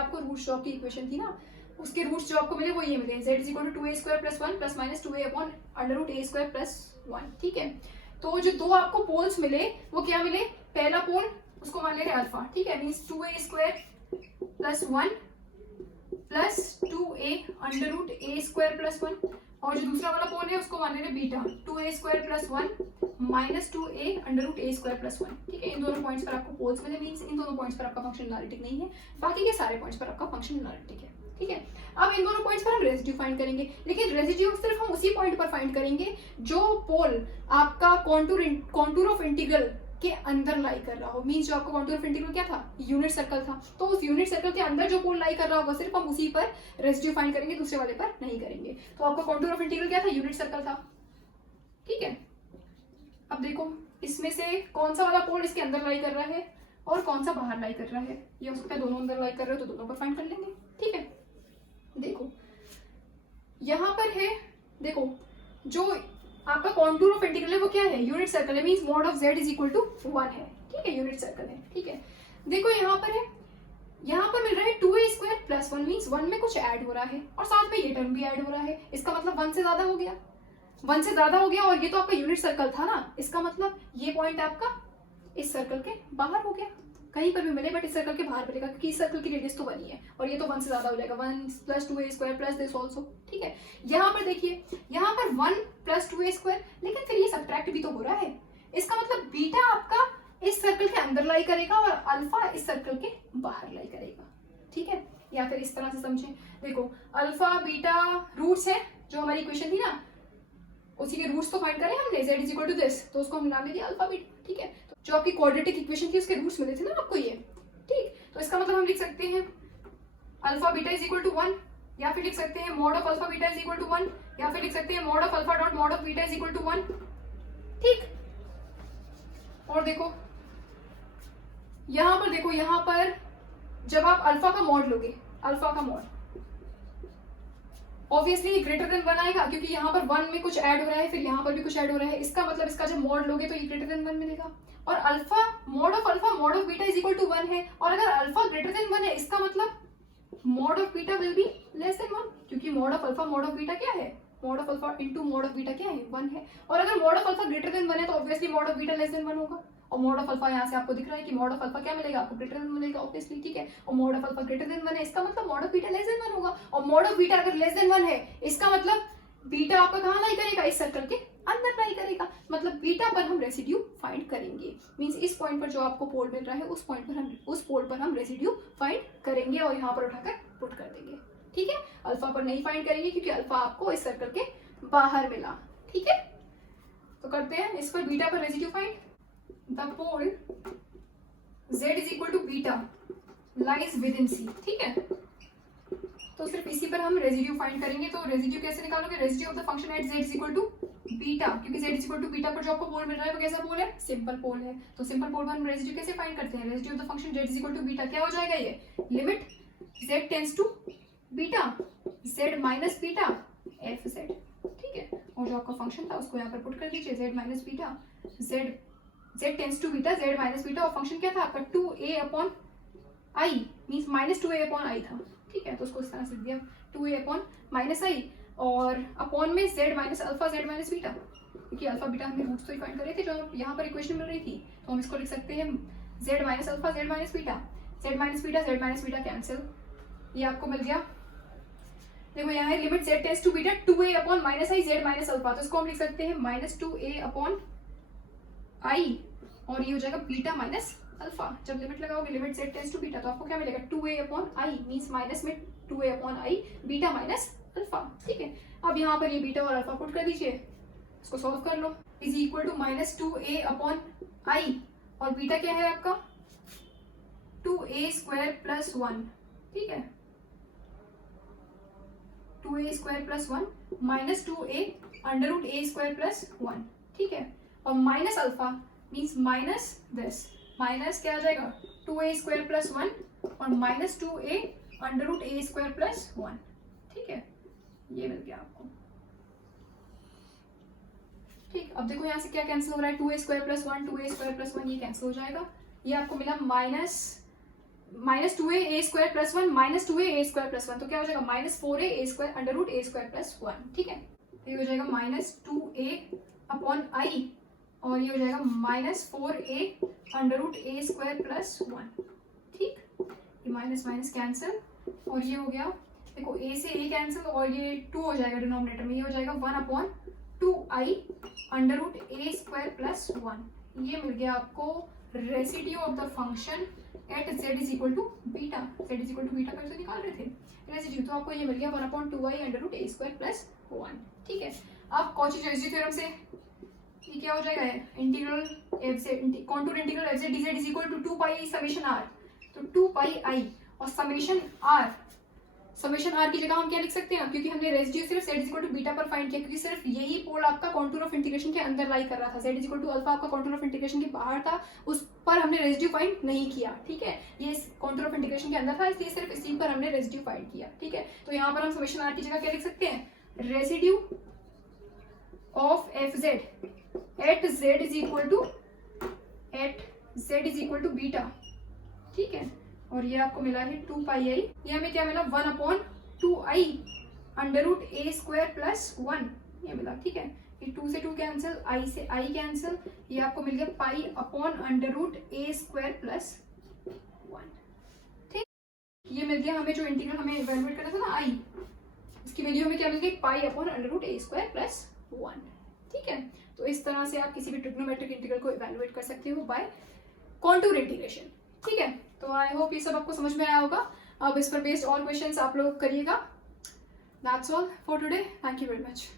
आपको रूट जो आपकी इक्वेशन थी ना, उसके रूट्स जो आपको मिले वो ये मिले, z is equal to 2a square plus 1 plus minus 2a upon under root a square plus 1। ठीक है, तो जो दो आपको पोल्स मिले वो क्या मिले, पहला पोल उसको मान ले रहे अल्फा। ठीक है, means 2a square plus 1 plus 2a under root a square plus 1, और जो दूसरा वाला पोल है उसको मान ले रहे beta 2a square plus 1 minus 2a under root a square plus 1। ठीक है, इन दोनों पॉइंट्स पर आपको पोल्स मिले, मींस इन दोनों पॉइंट्स पर आपका फंक्शन एनालिटिक नहीं है, बाकी के सारे पॉइंट्स पर आपका फंक्शन एनालिटिक है। ठीक है, अब इन दोनों पॉइंट्स पर हम रेजिड्यू फाइंड करेंगे, लेकिन रेजिड्यू सिर्फ हम उसी पॉइंट पर फाइंड करेंगे जो पोल आपका कॉन्टूर ऑफ इंटीग्रल के अंदर लाई कर रहा हो, मींस जो आपका कॉन्टूर ऑफ इंटीग्रल क्या था, यूनिट सर्कल था, तो उस यूनिट सर्कल के अंदर जो पोल लाई कर रहा होगा सिर्फ हम उसी पर रेजिड्यू फाइंड करेंगे, दूसरे वाले पर नहीं करेंगे। तो आपका कॉन्टूर ऑफ इंटीग्रल क्या था, यूनिट सर्कल था। ठीक है, अब देखो इसमें से कौन सा वाला पोल इसके अंदर लाई कर रहा है और कौन सा बाहर लाई कर रहा है, ये हो सकता है दोनों अंदर लाई कर रहे हो तो दोनों पर फाइंड कर लेंगे। ठीक है, देखो यहाँ पर है, देखो जो आपका कॉन्टूर ऑफ इंटीग्रल है वो क्या है, यूनिट सर्कल है, means mod of z is equal to 1 है। ठीक है, यूनिट सर्कल है। ठीक है, देखो यहाँ पर है, यहाँ पर मिल रहा है 2a स्क्वायर प्लस 1 मींस 1 में कुछ ऐड हो रहा है और साथ में ये टर्म भी ऐड हो रहा है, इसका मतलब 1 से ज्यादा हो गया, 1 से ज्यादा हो गया, और ये तो आपका यूनिट सर्कल था ना, इसका मतलब ये पॉइंट आपका इस सर्कल के बाहर हो गया। कहीं पर भी मिले बट इस सर्कल के बाहर मिलेगा, क्योंकि इस सर्कल की रेडियस तो 1 ही है और ये तो 1 से ज़्यादा हो जाएगा, 1 + 2a² प्लस दिस ऑल्सो। ठीक है, यहाँ पर देखिए, यहाँ पर 1 + 2a², लेकिन फिर ये सब्ट्रैक्ट भी तो हो रहा है। इसका मतलब बीटा आपका इस सर्कल के अंदर लाई करेगा और अल्फा इस सर्कल के बाहर लाई करेगा। ठीक है, या फिर इस तरह से समझें, देखो अल्फा बीटा रूट्स है, जो हमारी इक्वेशन थी ना उसी के रूट्स तो फाइंड करें हमने, z = दिस, तो उसको हम नाम दे दिया अल्फा बीटा। ठीक है, तो जो आपकी क्वाड्रेटिक इक्वेशन थी उसके रूट्स मिले थे ना आपको ये। ठीक, तो इसका मतलब हम लिख सकते हैं अल्फा बीटा = 1, या फिर लिख सकते हैं mod ऑफ अल्फा बीटा = 1, या फिर लिख सकते हैं mod of alpha dot mod of beta = 1। ठीक, और देखो यहाँ पर, देखो यहाँ पर जब आप अल्फा का मॉड लोगे, अल्फा का मॉड ऑब्वियसली ग्रेटर देन 1 आएगा, क्योंकि यहाँ पर 1 में कुछ ऐड हो रहा है, फिर यहाँ पर भी कुछ ऐड हो रहा है। इसका मतलब इसका जब मॉड लोगे तो ये ग्रेटर देन 1 मिलेगा। और alpha mod of alpha mod of beta = 1 है, और अगर अल्फा ग्रेटर देन 1 है इसका मतलब mod of beta will be less than 1, क्योंकि mod of alpha mod of beta क्या है, mod of alpha into mod of beta क्या है, 1 है। और अगर mod of alpha greater than 1 है तो obviously mod of beta less than 1 होगा। और mod ऑफ अल्फा यहाँ से आपको दिख रहा है कि mod ऑफ अल्फा क्या मिलेगा आपको, ग्रेटर देन मिलेगा ऑब्वियसली। ठीक है, और mod of alpha greater than 1 है, इसका मतलब mod of beta less than 1 होगा। और mod ऑफ बीटा अगर लेस देन 1 है इसका मतलब बीटा आपका कहाँ लाई करेगा, इस सर्कल के अंदर लाई करेगा। मतलब बीटा पर हम रेसिड्यू फाइंड करेंगे, मींस इस पॉइंट पर जो आपको पोल मिल रहा है उस पोल पर हम रेसिड्यू फाइंड करेंगे और यहाँ पर उठाकर पुट कर देंगे। ठीक है, अल्फा पर नहीं फाइंड करेंगे क्योंकि अल्फा आपको इस सर्कल के बाहर मिला। ठीक है, तो करते हैं इस पर बीटा पर residue find. The pole z = beta lies within C। ठीक है, तो सिर्फ इसी पर हम रेसिड्यू फाइंड करेंगे। तो रेसिड्यू कैसे निकालोगे, residue of the function at z = beta, क्योंकि z = बीटा पर जो आपको पोल मिल रहा है वो कैसा पोल है, सिंपल पोल है। तो सिंपल पोल पर हम रेसिड्यू कैसे फाइंड करते हैं, residue of the function z = beta क्या हो जाएगा, ये limit z tends to beta z minus beta fz। ठीक है, और जो आपका फंक्शन था उसको यहाँ पर पुट कर दीजिए, z minus beta z tends to beta z minus beta, और फंक्शन क्या था आपका 2a/i, मींस -2a/i था। ठीक है, तो उसको इस तरह से दिया 2a/-i, और अपॉन में z minus alpha z minus beta, क्योंकि अल्फा बीटा हमने रूट्स तो ही फाइंड करे थे जो यहाँ पर इक्वेशन मिल रही थी, तो हम इसको लिख सकते हैं z minus alpha z minus beta, z minus beta cancel, ये आपको मिल गया। देखो यहाँ है limit z tends to beta 2a/-i z minus alpha, तो इसको हम लिख सकते हैं -2a/i, और ये हो जाएगा बीटा माइनस अल्फा। जब लिमिट लगाओगे limit z tends to beta तो आपको क्या मिलेगा 2a/i, मींस माइनस में 2a/i बीटा माइनस अल्फा। ठीक है, अब यहाँ पर ये बीटा और अल्फा पुट कर दीजिए, इसको सॉल्व कर लो, इज इक्वल टू -2a/i, और बीटा क्या है आपका 2a² + 1। ठीक है, 2a² + 1 -2a √a² + 1। ठीक है, और minus alpha means minus this, minus क्या आ जाएगा 2a² + 1 और -2a √a² + 1। ठीक है, ये मिल गया आपको। ठीक, अब देखो यहाँ से क्या कैंसिल हो रहा है, 2a² + 1 2a² + 1 ये कैंसिल हो जाएगा, ये आपको मिला -2a² + 1 -2a² + 1, तो क्या हो जाएगा -4a² √a² + 1। ठीक है, ये हो जाएगा -2a/i, और ये हो जाएगा -4a √a² + 1। ठीक, ये माइनस माइनस कैंसिल, और ये हो गया देखो a से a कैंसिल, और ये 2 हो जाएगा डिनोमिनेटर में, ये हो जाएगा 1/2i √a² + 1। ये मिल गया आपको residue of the function at z = beta, z = beta पर से निकाल रहे थे रेसिड्यू, तो आपको ये मिल गया 1/2i √a² + 1। ठीक है, अब कॉची रेसिड्यू थ्योरम से ये क्या हो जाएगा, integral contour integral f z dz = 2πi summation r, तो 2πi और समेशन r की जगह हम क्या लिख सकते हैं, क्योंकि हमने रेसिड्यू सिर्फ z = बीटा पर फाइंड किया, क्योंकि सिर्फ यही पोल आपका कॉन्टूर ऑफ इंटीग्रेशन के अंदर लाई कर रहा था, z = अल्फा आपका कॉन्टूर ऑफ इंटीग्रेशन के बाहर था, उस पर हमने रेसिड्यू फाइंड नहीं किया। ठीक है, ये कॉन्टूर ऑफ इंटीग्रेशन के अंदर था, इसलिए सिर्फ इसी पर हमने रेसिड्यू फाइंड किया। ठीक है, तो यहाँ पर हम समेशन r की जगह क्या लिख सकते हैं, residue of fz at z = beta. ठीक है, और ये आपको मिला है 2πi, ये हमें क्या मिला 1/2i √a² + 1 ये मिला। ठीक है, ये 2 से 2 कैंसिल, i से i कैंसिल, ये आपको मिल गया π/√a² + गया हमें जो इंटीग्रल हमें इवेलुएट करना था ना आई, इसकी वैल्यू हमें क्या मिल गई पाई upon under root a square plus 1। ठीक है, तो इस तरह से आप किसी भी ट्रिग्नोमेट्रिक इंटीग्रल को इवेलुएट कर सकते हो बाय कॉन्टूर इंटीग्रेशन। ठीक है, तो आई होप ये सब आपको समझ में आया होगा। अब इस पर बेस्ड और क्वेश्चंस आप लोग करिएगा। That's all for today, thank you very much.